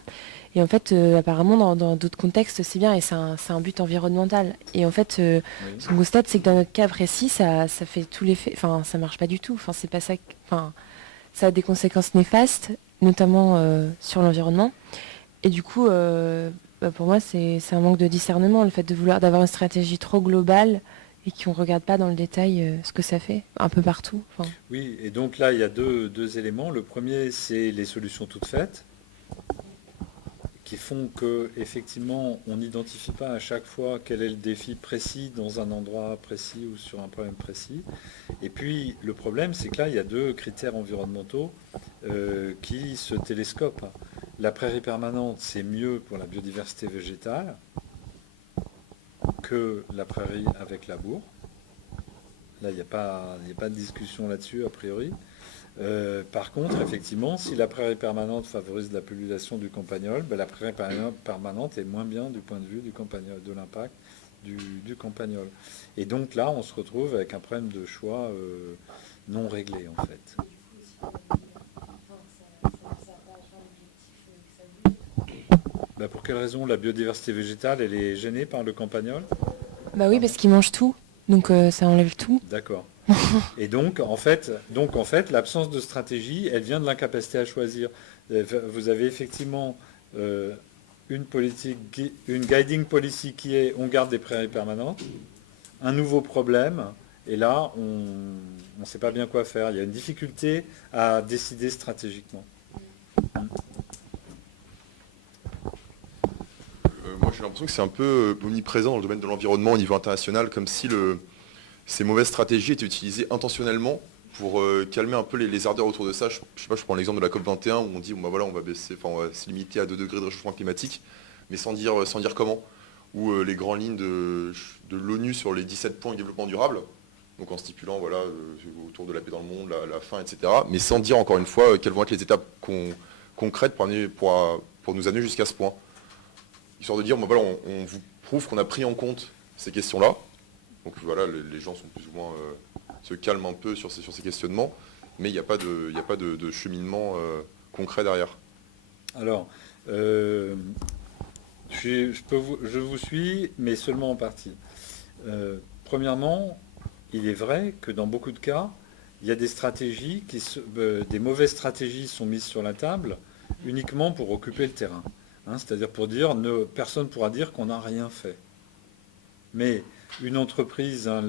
Et en fait, apparemment, dans d'autres contextes, c'est bien et c'est un but environnemental. Et en fait, Oui. ce qu'on constate, c'est que dans notre cas précis, ça fait tous les faits. Enfin, ça marche pas du tout. Enfin, c'est pas ça. Ça a des conséquences néfastes, notamment sur l'environnement. Et du coup, pour moi, c'est un manque de discernement, le fait d'avoir une stratégie trop globale et qu'on ne regarde pas dans le détail ce que ça fait, un peu partout. Oui, et donc là, il y a deux éléments. Le premier, c'est les solutions toutes faites, qui font que effectivement on n'identifie pas à chaque fois quel est le défi précis dans un endroit précis ou sur un problème précis. Et puis le problème, c'est que là, il y a deux critères environnementaux qui se télescopent. La prairie permanente, c'est mieux pour la biodiversité végétale que la prairie avec labour. Là, il n'y a pas de discussion là-dessus, a priori. Par contre, effectivement, si la prairie permanente favorise la population du campagnol, la prairie permanente est moins bien du point de vue du campagnol, de l'impact du campagnol. Et donc là, on se retrouve avec un problème de choix non réglé, en fait. Pour quelle raison la biodiversité végétale, elle est gênée par le campagnol? Bah oui, parce qu'ils mangent tout, donc ça enlève tout. D'accord. Et donc, en fait, l'absence de stratégie, elle vient de l'incapacité à choisir. Vous avez effectivement une guiding policy qui est on garde des prairies permanentes, un nouveau problème, et là, on ne sait pas bien quoi faire. Il y a une difficulté à décider stratégiquement. Moi, j'ai l'impression que c'est un peu omniprésent dans le domaine de l'environnement au niveau international, comme si ces mauvaises stratégies étaient utilisées intentionnellement pour calmer un peu les ardeurs autour de ça. Je sais pas, je prends l'exemple de la COP21 où on dit on va baisser, on va se limiter à 2 degrés de réchauffement climatique, mais sans dire comment. Ou les grandes lignes de l'ONU sur les 17 points du développement durable, donc en stipulant autour de la paix dans le monde, la faim, etc. Mais sans dire encore une fois quelles vont être les étapes concrètes pour nous amener jusqu'à ce point. Histoire de dire, on vous prouve qu'on a pris en compte ces questions-là. Donc voilà, les gens sont plus ou moins se calment un peu sur ces questionnements, mais il n'y a pas de cheminement concret derrière. Alors, je vous suis, mais seulement en partie. Premièrement, il est vrai que dans beaucoup de cas, il y a des stratégies, des mauvaises stratégies sont mises sur la table uniquement pour occuper le terrain. Hein, c'est-à-dire pour dire, personne ne pourra dire qu'on n'a rien fait. Mais une entreprise, hein,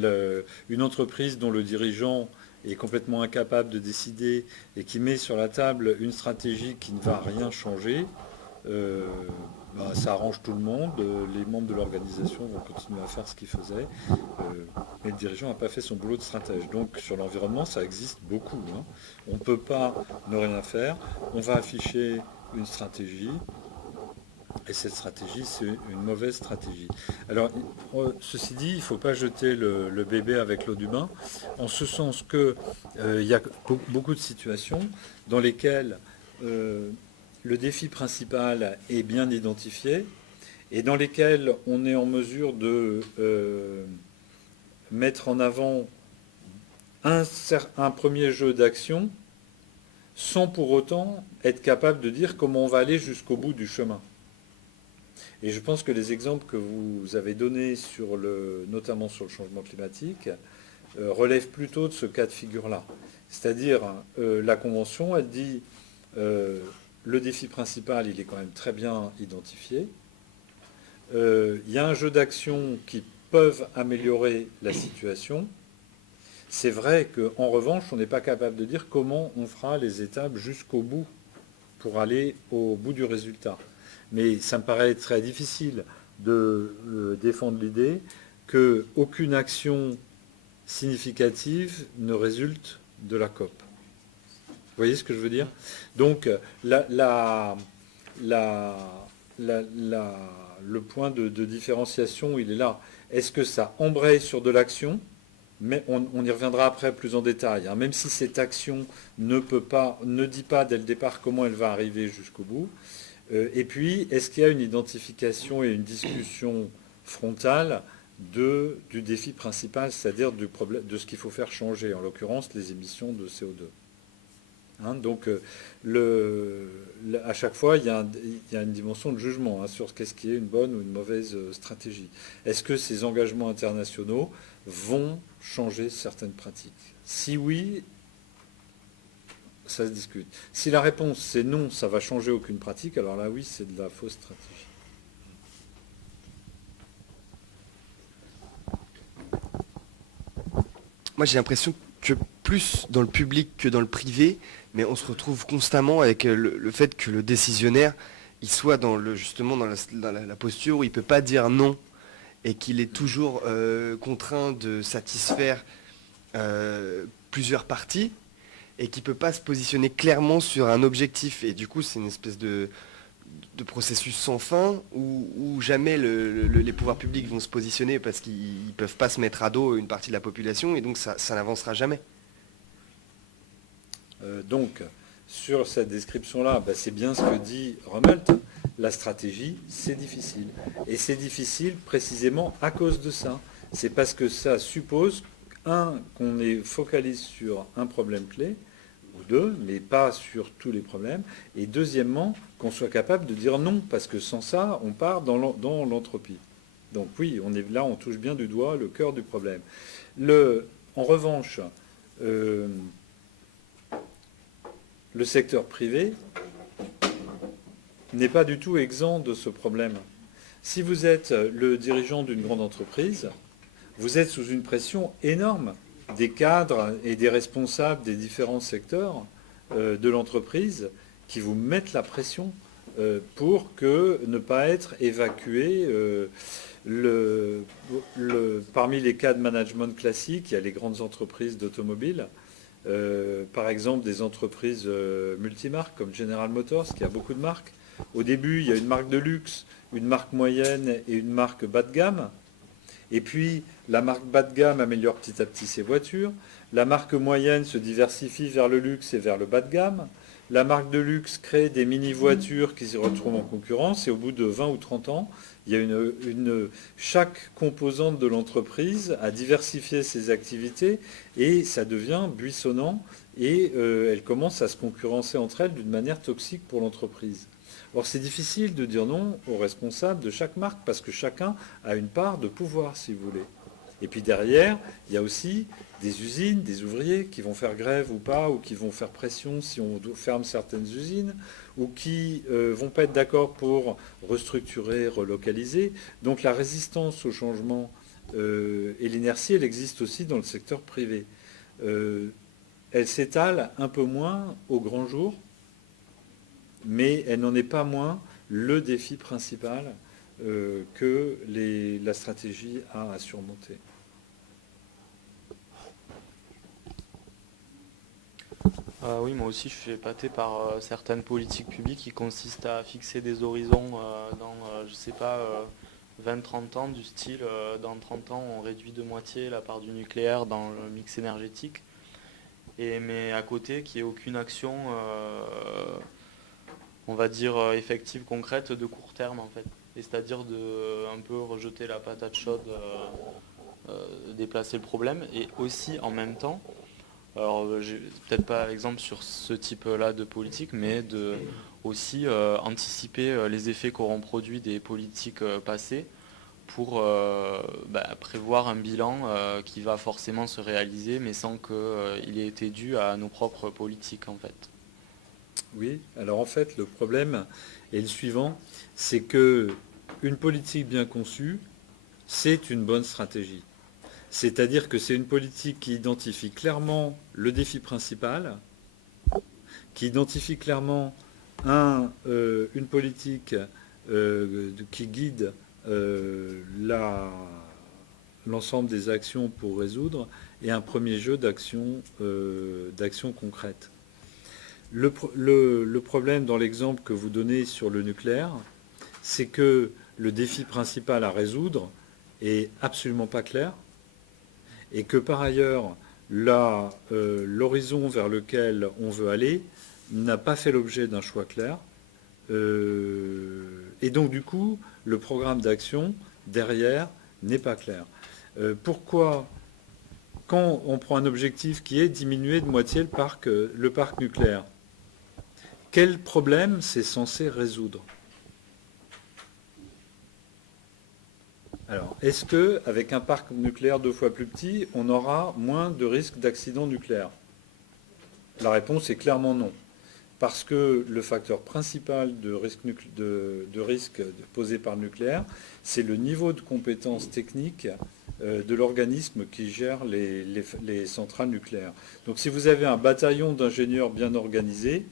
une entreprise dont le dirigeant est complètement incapable de décider et qui met sur la table une stratégie qui ne va rien changer, ça arrange tout le monde. Les membres de l'organisation vont continuer à faire ce qu'ils faisaient, mais le dirigeant n'a pas fait son boulot de stratège. Donc sur l'environnement, ça existe beaucoup. Hein. On ne peut pas ne rien faire. On va afficher une stratégie. Et cette stratégie, c'est une mauvaise stratégie. Alors, ceci dit, il ne faut pas jeter le bébé avec l'eau du bain, en ce sens qu'il y a beaucoup de situations dans lesquelles le défi principal est bien identifié et dans lesquelles on est en mesure de mettre en avant un premier jeu d'action sans pour autant être capable de dire comment on va aller jusqu'au bout du chemin. Et je pense que les exemples que vous avez donnés, notamment sur le changement climatique, relèvent plutôt de ce cas de figure-là. C'est-à-dire, la Convention, elle dit le défi principal, il est quand même très bien identifié. Il y a un jeu d'actions qui peuvent améliorer la situation. C'est vrai qu'en revanche, on n'est pas capable de dire comment on fera les étapes jusqu'au bout pour aller au bout du résultat. Mais ça me paraît très difficile de défendre l'idée qu'aucune action significative ne résulte de la COP. Vous voyez ce que je veux dire? Donc, le point de différenciation, il est là. Est-ce que ça embraye sur de l'action? Mais on y reviendra après plus en détail. Hein. Même si cette action ne dit pas dès le départ comment elle va arriver jusqu'au bout. Et puis, est-ce qu'il y a une identification et une discussion frontale du défi principal, c'est-à-dire de ce qu'il faut faire changer, en l'occurrence les émissions de CO2. Hein, donc, à chaque fois, il y a une dimension de jugement sur qu'est-ce qui est une bonne ou une mauvaise stratégie. Est-ce que ces engagements internationaux vont changer certaines pratiques? Si oui, ça se discute. Si la réponse c'est non, ça va changer aucune pratique, alors là oui, c'est de la fausse stratégie. Moi j'ai l'impression que plus dans le public que dans le privé, mais on se retrouve constamment avec le fait que le décisionnaire, il soit justement dans la posture où il ne peut pas dire non et qu'il est toujours contraint de satisfaire plusieurs parties, et qui ne peut pas se positionner clairement sur un objectif. Et du coup, c'est une espèce de processus sans fin où jamais les pouvoirs publics vont se positionner parce qu'ils ne peuvent pas se mettre à dos une partie de la population, et donc ça n'avancera jamais. Donc, sur cette description-là, c'est bien ce que dit Rummelt. La stratégie, c'est difficile. Et c'est difficile précisément à cause de ça. C'est parce que ça suppose, qu'on focalise sur un problème clé, ou deux, mais pas sur tous les problèmes. Et deuxièmement, qu'on soit capable de dire non, parce que sans ça, on part dans l'entropie. Donc oui, on touche bien du doigt le cœur du problème. En revanche, le secteur privé n'est pas du tout exempt de ce problème. Si vous êtes le dirigeant d'une grande entreprise, vous êtes sous une pression énorme des cadres et des responsables des différents secteurs de l'entreprise qui vous mettent la pression pour ne pas être évacué. Parmi les cas de management classiques, il y a les grandes entreprises d'automobile, par exemple des entreprises multimarques comme General Motors, qui a beaucoup de marques. Au début, il y a une marque de luxe, une marque moyenne et une marque bas de gamme. Et puis, la marque bas de gamme améliore petit à petit ses voitures. La marque moyenne se diversifie vers le luxe et vers le bas de gamme. La marque de luxe crée des mini-voitures qui se retrouvent en concurrence. Et au bout de 20 ou 30 ans, il y a chaque composante de l'entreprise a diversifié ses activités et ça devient buissonnant. Et elles commencent à se concurrencer entre elles d'une manière toxique pour l'entreprise. Or, c'est difficile de dire non aux responsables de chaque marque parce que chacun a une part de pouvoir, si vous voulez. Et puis derrière, il y a aussi des usines, des ouvriers qui vont faire grève ou pas, ou qui vont faire pression si on ferme certaines usines, ou qui vont pas être d'accord pour restructurer, relocaliser. Donc la résistance au changement et l'inertie, elle existe aussi dans le secteur privé. Elle s'étale un peu moins au grand jour, mais elle n'en est pas moins le défi principal que la stratégie a à surmonter. Oui, moi aussi je suis épaté par certaines politiques publiques qui consistent à fixer des horizons dans, je sais pas, 20-30 ans, du style dans 30 ans on réduit de moitié la part du nucléaire dans le mix énergétique. Mais à côté, qu'il n'y ait aucune action, on va dire, effective, concrète, de court terme en fait. Et c'est-à-dire de un peu rejeter la patate chaude, déplacer le problème, et aussi en même temps, alors j'ai peut-être pas l'exemple sur ce type-là de politique, mais de aussi anticiper les effets qu'auront produit des politiques passées pour prévoir un bilan qui va forcément se réaliser, mais sans qu'il ait été dû à nos propres politiques en fait. Oui, alors en fait, le problème est le suivant, c'est que une politique bien conçue, c'est une bonne stratégie. C'est-à-dire que c'est une politique qui identifie clairement le défi principal, qui identifie clairement une politique qui guide l'ensemble des actions pour résoudre, et un premier jeu d'actions concrètes. Le problème dans l'exemple que vous donnez sur le nucléaire, c'est que le défi principal à résoudre est absolument pas clair, et que par ailleurs, l'horizon vers lequel on veut aller n'a pas fait l'objet d'un choix clair. Et donc du coup, le programme d'action derrière n'est pas clair. Pourquoi, quand on prend un objectif qui est diminuer de moitié le parc nucléaire, quel problème c'est censé résoudre? Alors, est-ce qu'avec un parc nucléaire 2 fois plus petit, on aura moins de risques d'accident nucléaire? La réponse est clairement non. Parce que le facteur principal de risque posé par le nucléaire, c'est le niveau de compétence technique de l'organisme qui gère les centrales nucléaires. Donc si vous avez un bataillon d'ingénieurs bien organisé,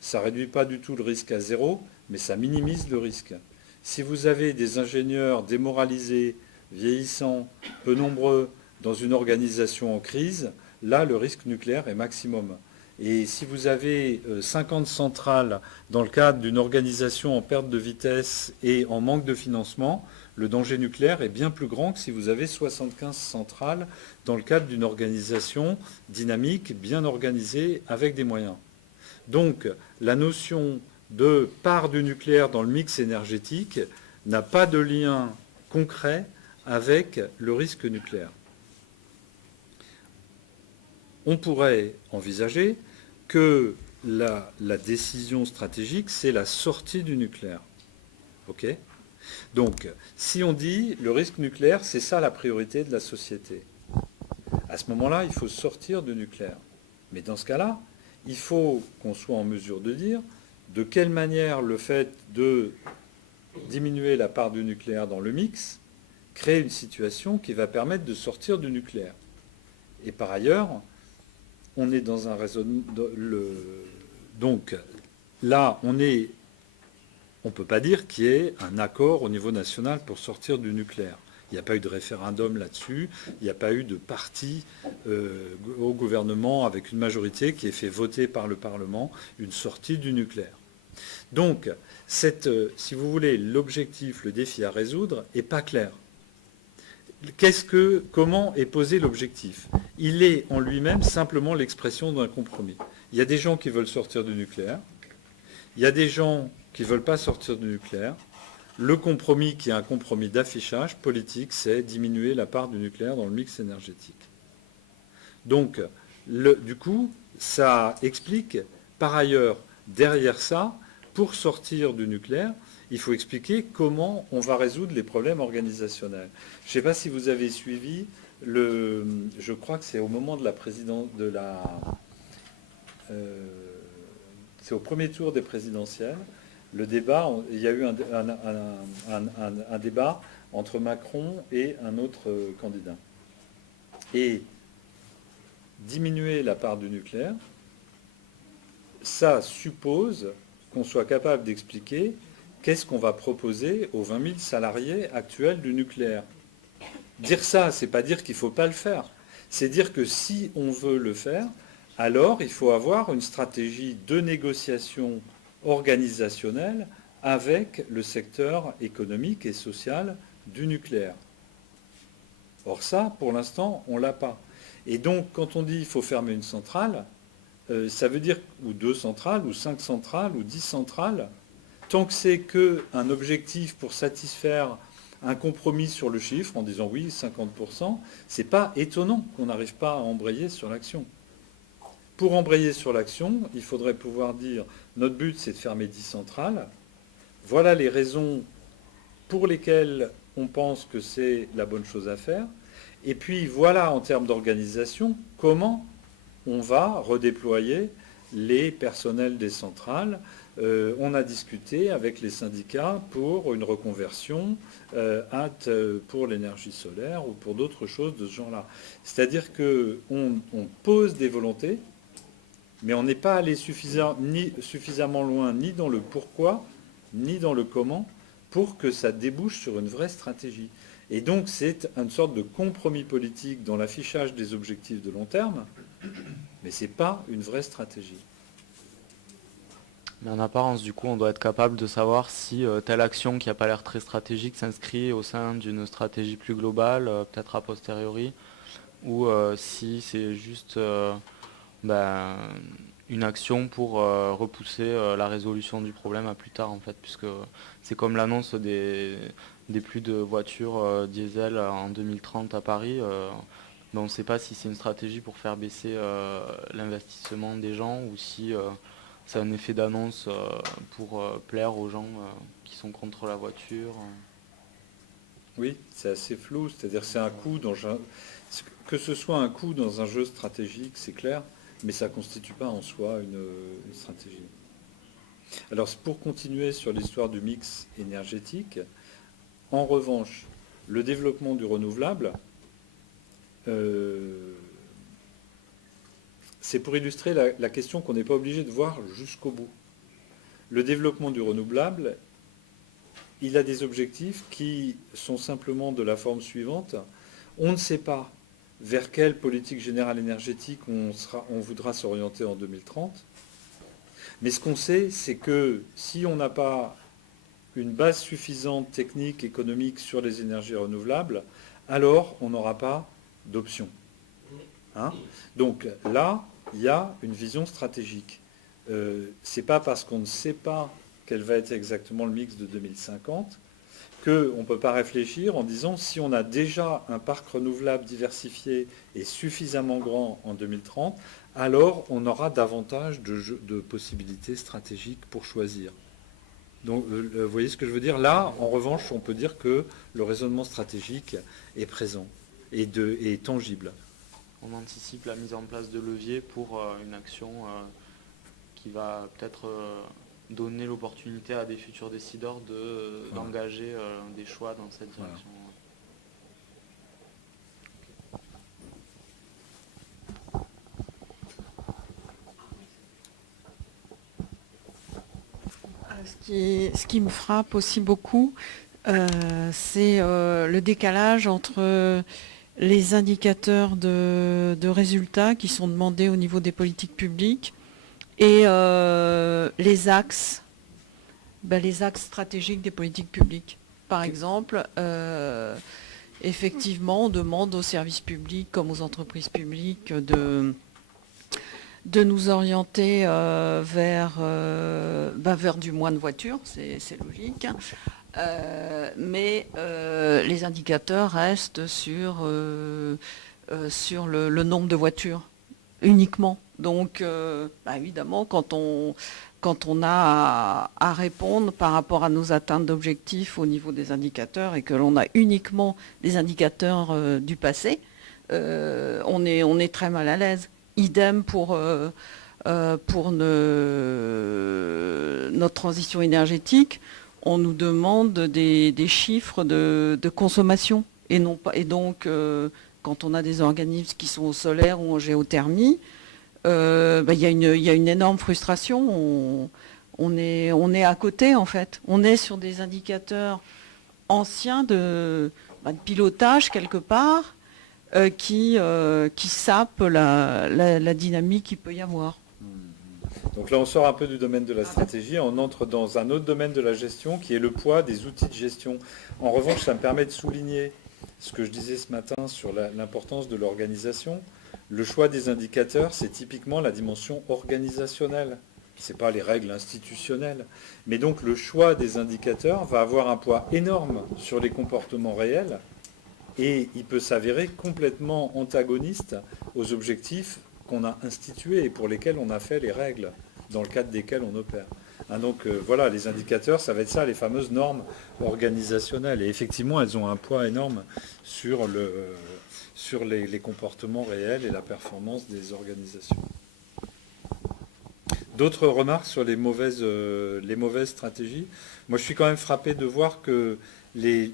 ça ne réduit pas du tout le risque à zéro, mais ça minimise le risque. Si vous avez des ingénieurs démoralisés, vieillissants, peu nombreux, dans une organisation en crise, là, le risque nucléaire est maximum. Et si vous avez 50 centrales dans le cadre d'une organisation en perte de vitesse et en manque de financement, le danger nucléaire est bien plus grand que si vous avez 75 centrales dans le cadre d'une organisation dynamique, bien organisée, avec des moyens. Donc, la notion de part du nucléaire dans le mix énergétique n'a pas de lien concret avec le risque nucléaire. On pourrait envisager que la décision stratégique, c'est la sortie du nucléaire. OK ? Donc, si on dit le risque nucléaire, c'est ça la priorité de la société, à ce moment-là, il faut sortir du nucléaire. Mais dans ce cas-là, il faut qu'on soit en mesure de dire de quelle manière le fait de diminuer la part du nucléaire dans le mix crée une situation qui va permettre de sortir du nucléaire. Et par ailleurs, on est dans un raisonnement... Donc là, on ne peut pas dire qu'il y ait un accord au niveau national pour sortir du nucléaire. Il n'y a pas eu de référendum là-dessus, il n'y a pas eu de parti au gouvernement avec une majorité qui ait fait voter par le Parlement une sortie du nucléaire. Donc, si vous voulez, l'objectif, le défi à résoudre n'est pas clair. Comment est posé l'objectif? Il est en lui-même simplement l'expression d'un compromis. Il y a des gens qui veulent sortir du nucléaire, il y a des gens qui ne veulent pas sortir du nucléaire. Le compromis, qui est un compromis d'affichage politique, c'est diminuer la part du nucléaire dans le mix énergétique. Donc, du coup, ça explique, par ailleurs, derrière ça, pour sortir du nucléaire, il faut expliquer comment on va résoudre les problèmes organisationnels. Je ne sais pas si vous avez suivi Je crois que c'est au moment de la présidence c'est au premier tour des présidentielles. Le débat, il y a eu un débat entre Macron et un autre candidat. Et diminuer la part du nucléaire, ça suppose qu'on soit capable d'expliquer qu'est-ce qu'on va proposer aux 20 000 salariés actuels du nucléaire. Dire ça, c'est pas dire qu'il ne faut pas le faire. C'est dire que si on veut le faire, alors il faut avoir une stratégie de négociation organisationnelle avec le secteur économique et social du nucléaire. Or ça, pour l'instant, on ne l'a pas. Et donc, quand on dit qu'il faut fermer une centrale, ça veut dire, ou 2 centrales, ou 5 centrales, ou 10 centrales, tant que c'est qu'un objectif pour satisfaire un compromis sur le chiffre, en disant oui, 50%, c'est pas étonnant qu'on n'arrive pas à embrayer sur l'action. Pour embrayer sur l'action, il faudrait pouvoir dire, notre but c'est de fermer 10 centrales, voilà les raisons pour lesquelles on pense que c'est la bonne chose à faire, et puis voilà en termes d'organisation, comment on va redéployer les personnels des centrales. On a discuté avec les syndicats pour une reconversion pour l'énergie solaire ou pour d'autres choses de ce genre-là. C'est-à-dire qu'on pose des volontés, mais on n'est pas allé suffisamment loin ni dans le pourquoi, ni dans le comment, pour que ça débouche sur une vraie stratégie. Et donc c'est une sorte de compromis politique dans l'affichage des objectifs de long terme, mais ce n'est pas une vraie stratégie. Mais en apparence, du coup, on doit être capable de savoir si telle action qui n'a pas l'air très stratégique s'inscrit au sein d'une stratégie plus globale, peut-être a posteriori, ou si c'est juste une action pour repousser la résolution du problème à plus tard, en fait, puisque c'est comme l'annonce des plus de voitures diesel en 2030 à Paris. On ne sait pas si c'est une stratégie pour faire baisser l'investissement des gens ou si c'est un effet d'annonce pour plaire aux gens qui sont contre la voiture. Oui, c'est assez flou, c'est-à-dire c'est un coup que ce soit un coup dans un jeu stratégique, c'est clair, mais ça ne constitue pas en soi une stratégie. Alors pour continuer sur l'histoire du mix énergétique, en revanche, le développement du renouvelable, c'est pour illustrer la question qu'on n'est pas obligé de voir jusqu'au bout. Le développement du renouvelable, il a des objectifs qui sont simplement de la forme suivante. On ne sait pas vers quelle politique générale énergétique on voudra s'orienter en 2030. Mais ce qu'on sait, c'est que si on n'a pas une base suffisante technique, économique sur les énergies renouvelables, alors on n'aura pas d'option. Donc là, il y a une vision stratégique. C'est pas parce qu'on ne sait pas quel va être exactement le mix de 2050 qu'on ne peut pas réfléchir en disant si on a déjà un parc renouvelable diversifié et suffisamment grand en 2030, alors on aura davantage de possibilités stratégiques pour choisir. Donc vous voyez ce que je veux dire? Là, en revanche, on peut dire que le raisonnement stratégique est présent et tangible. On anticipe la mise en place de leviers pour une action qui va peut-être donner l'opportunité à des futurs décideurs d'engager des choix dans cette direction. Ce qui me frappe aussi beaucoup, c'est le décalage entre les indicateurs de résultats qui sont demandés au niveau des politiques publiques et les axes stratégiques des politiques publiques. Par exemple, effectivement, on demande aux services publics comme aux entreprises publiques de nous orienter vers du moins de voitures, c'est logique. Mais les indicateurs restent sur le nombre de voitures uniquement. Donc, évidemment, quand on a à répondre par rapport à nos atteintes d'objectifs au niveau des indicateurs et que l'on a uniquement des indicateurs du passé, on est très mal à l'aise. Idem pour notre transition énergétique. On nous demande des chiffres de consommation. Et donc, quand on a des organismes qui sont au solaire ou en géothermie, il y a une énorme frustration. On est à côté, en fait. On est sur des indicateurs anciens de pilotage, quelque part, qui sapent la dynamique qu'il peut y avoir. Donc là, on sort un peu du domaine de la stratégie, on entre dans un autre domaine de la gestion qui est le poids des outils de gestion. En revanche, ça me permet de souligner ce que je disais ce matin sur l'importance de l'organisation. Le choix des indicateurs, c'est typiquement la dimension organisationnelle. Ce n'est pas les règles institutionnelles. Mais donc le choix des indicateurs va avoir un poids énorme sur les comportements réels et il peut s'avérer complètement antagoniste aux objectifs qu'on a institués et pour lesquels on a fait les règles, dans le cadre desquelles on opère. Donc voilà, les indicateurs, ça va être ça, les fameuses normes organisationnelles. Et effectivement, elles ont un poids énorme sur les comportements réels et la performance des organisations. D'autres remarques sur les mauvaises stratégies. Moi, je suis quand même frappé de voir que les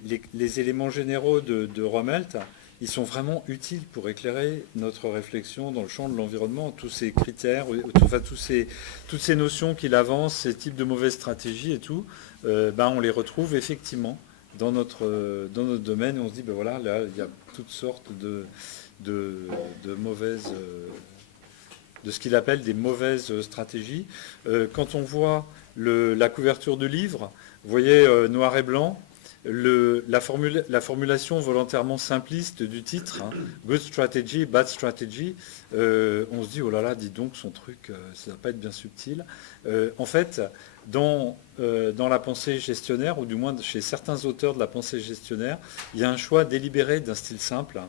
éléments généraux de Rommelt, ils sont vraiment utiles pour éclairer notre réflexion dans le champ de l'environnement. Tous ces critères, enfin toutes ces notions qu'il avance, ces types de mauvaises stratégies et tout, on les retrouve effectivement dans notre domaine. Et on se dit, voilà, là, il y a toutes sortes de mauvaises... de ce qu'il appelle des mauvaises stratégies. Quand on voit la couverture du livre, vous voyez noir et blanc, la formulation volontairement simpliste du titre, Good Strategy, Bad Strategy, on se dit, oh là là, dis donc, son truc, ça ne va pas être bien subtil. En fait, dans la pensée gestionnaire, ou du moins chez certains auteurs de la pensée gestionnaire, il y a un choix délibéré d'un style simple,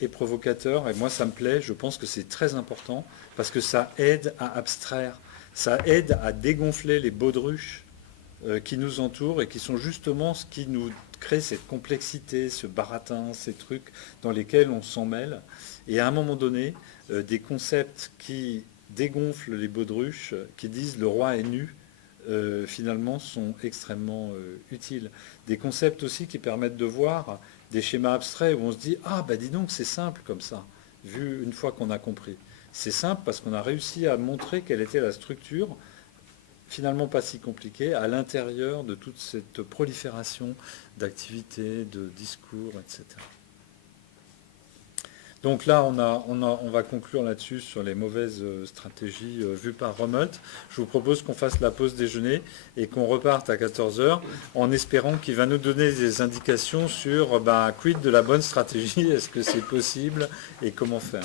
et provocateur, et moi ça me plaît, je pense que c'est très important, parce que ça aide à abstraire, ça aide à dégonfler les baudruches qui nous entourent et qui sont justement ce qui nous crée cette complexité, ce baratin, ces trucs dans lesquels on s'en mêle. Et à un moment donné, des concepts qui dégonflent les baudruches, qui disent le roi est nu, finalement sont extrêmement utiles. Des concepts aussi qui permettent de voir des schémas abstraits où on se dit « Ah, dis donc, c'est simple comme ça », vu une fois qu'on a compris. C'est simple parce qu'on a réussi à montrer quelle était la structure, finalement pas si compliquée, à l'intérieur de toute cette prolifération d'activités, de discours, etc. Donc là, on va conclure là-dessus sur les mauvaises stratégies vues par Rommelt. Je vous propose qu'on fasse la pause déjeuner et qu'on reparte à 14 h en espérant qu'il va nous donner des indications sur quid de la bonne stratégie, est-ce que c'est possible et comment faire.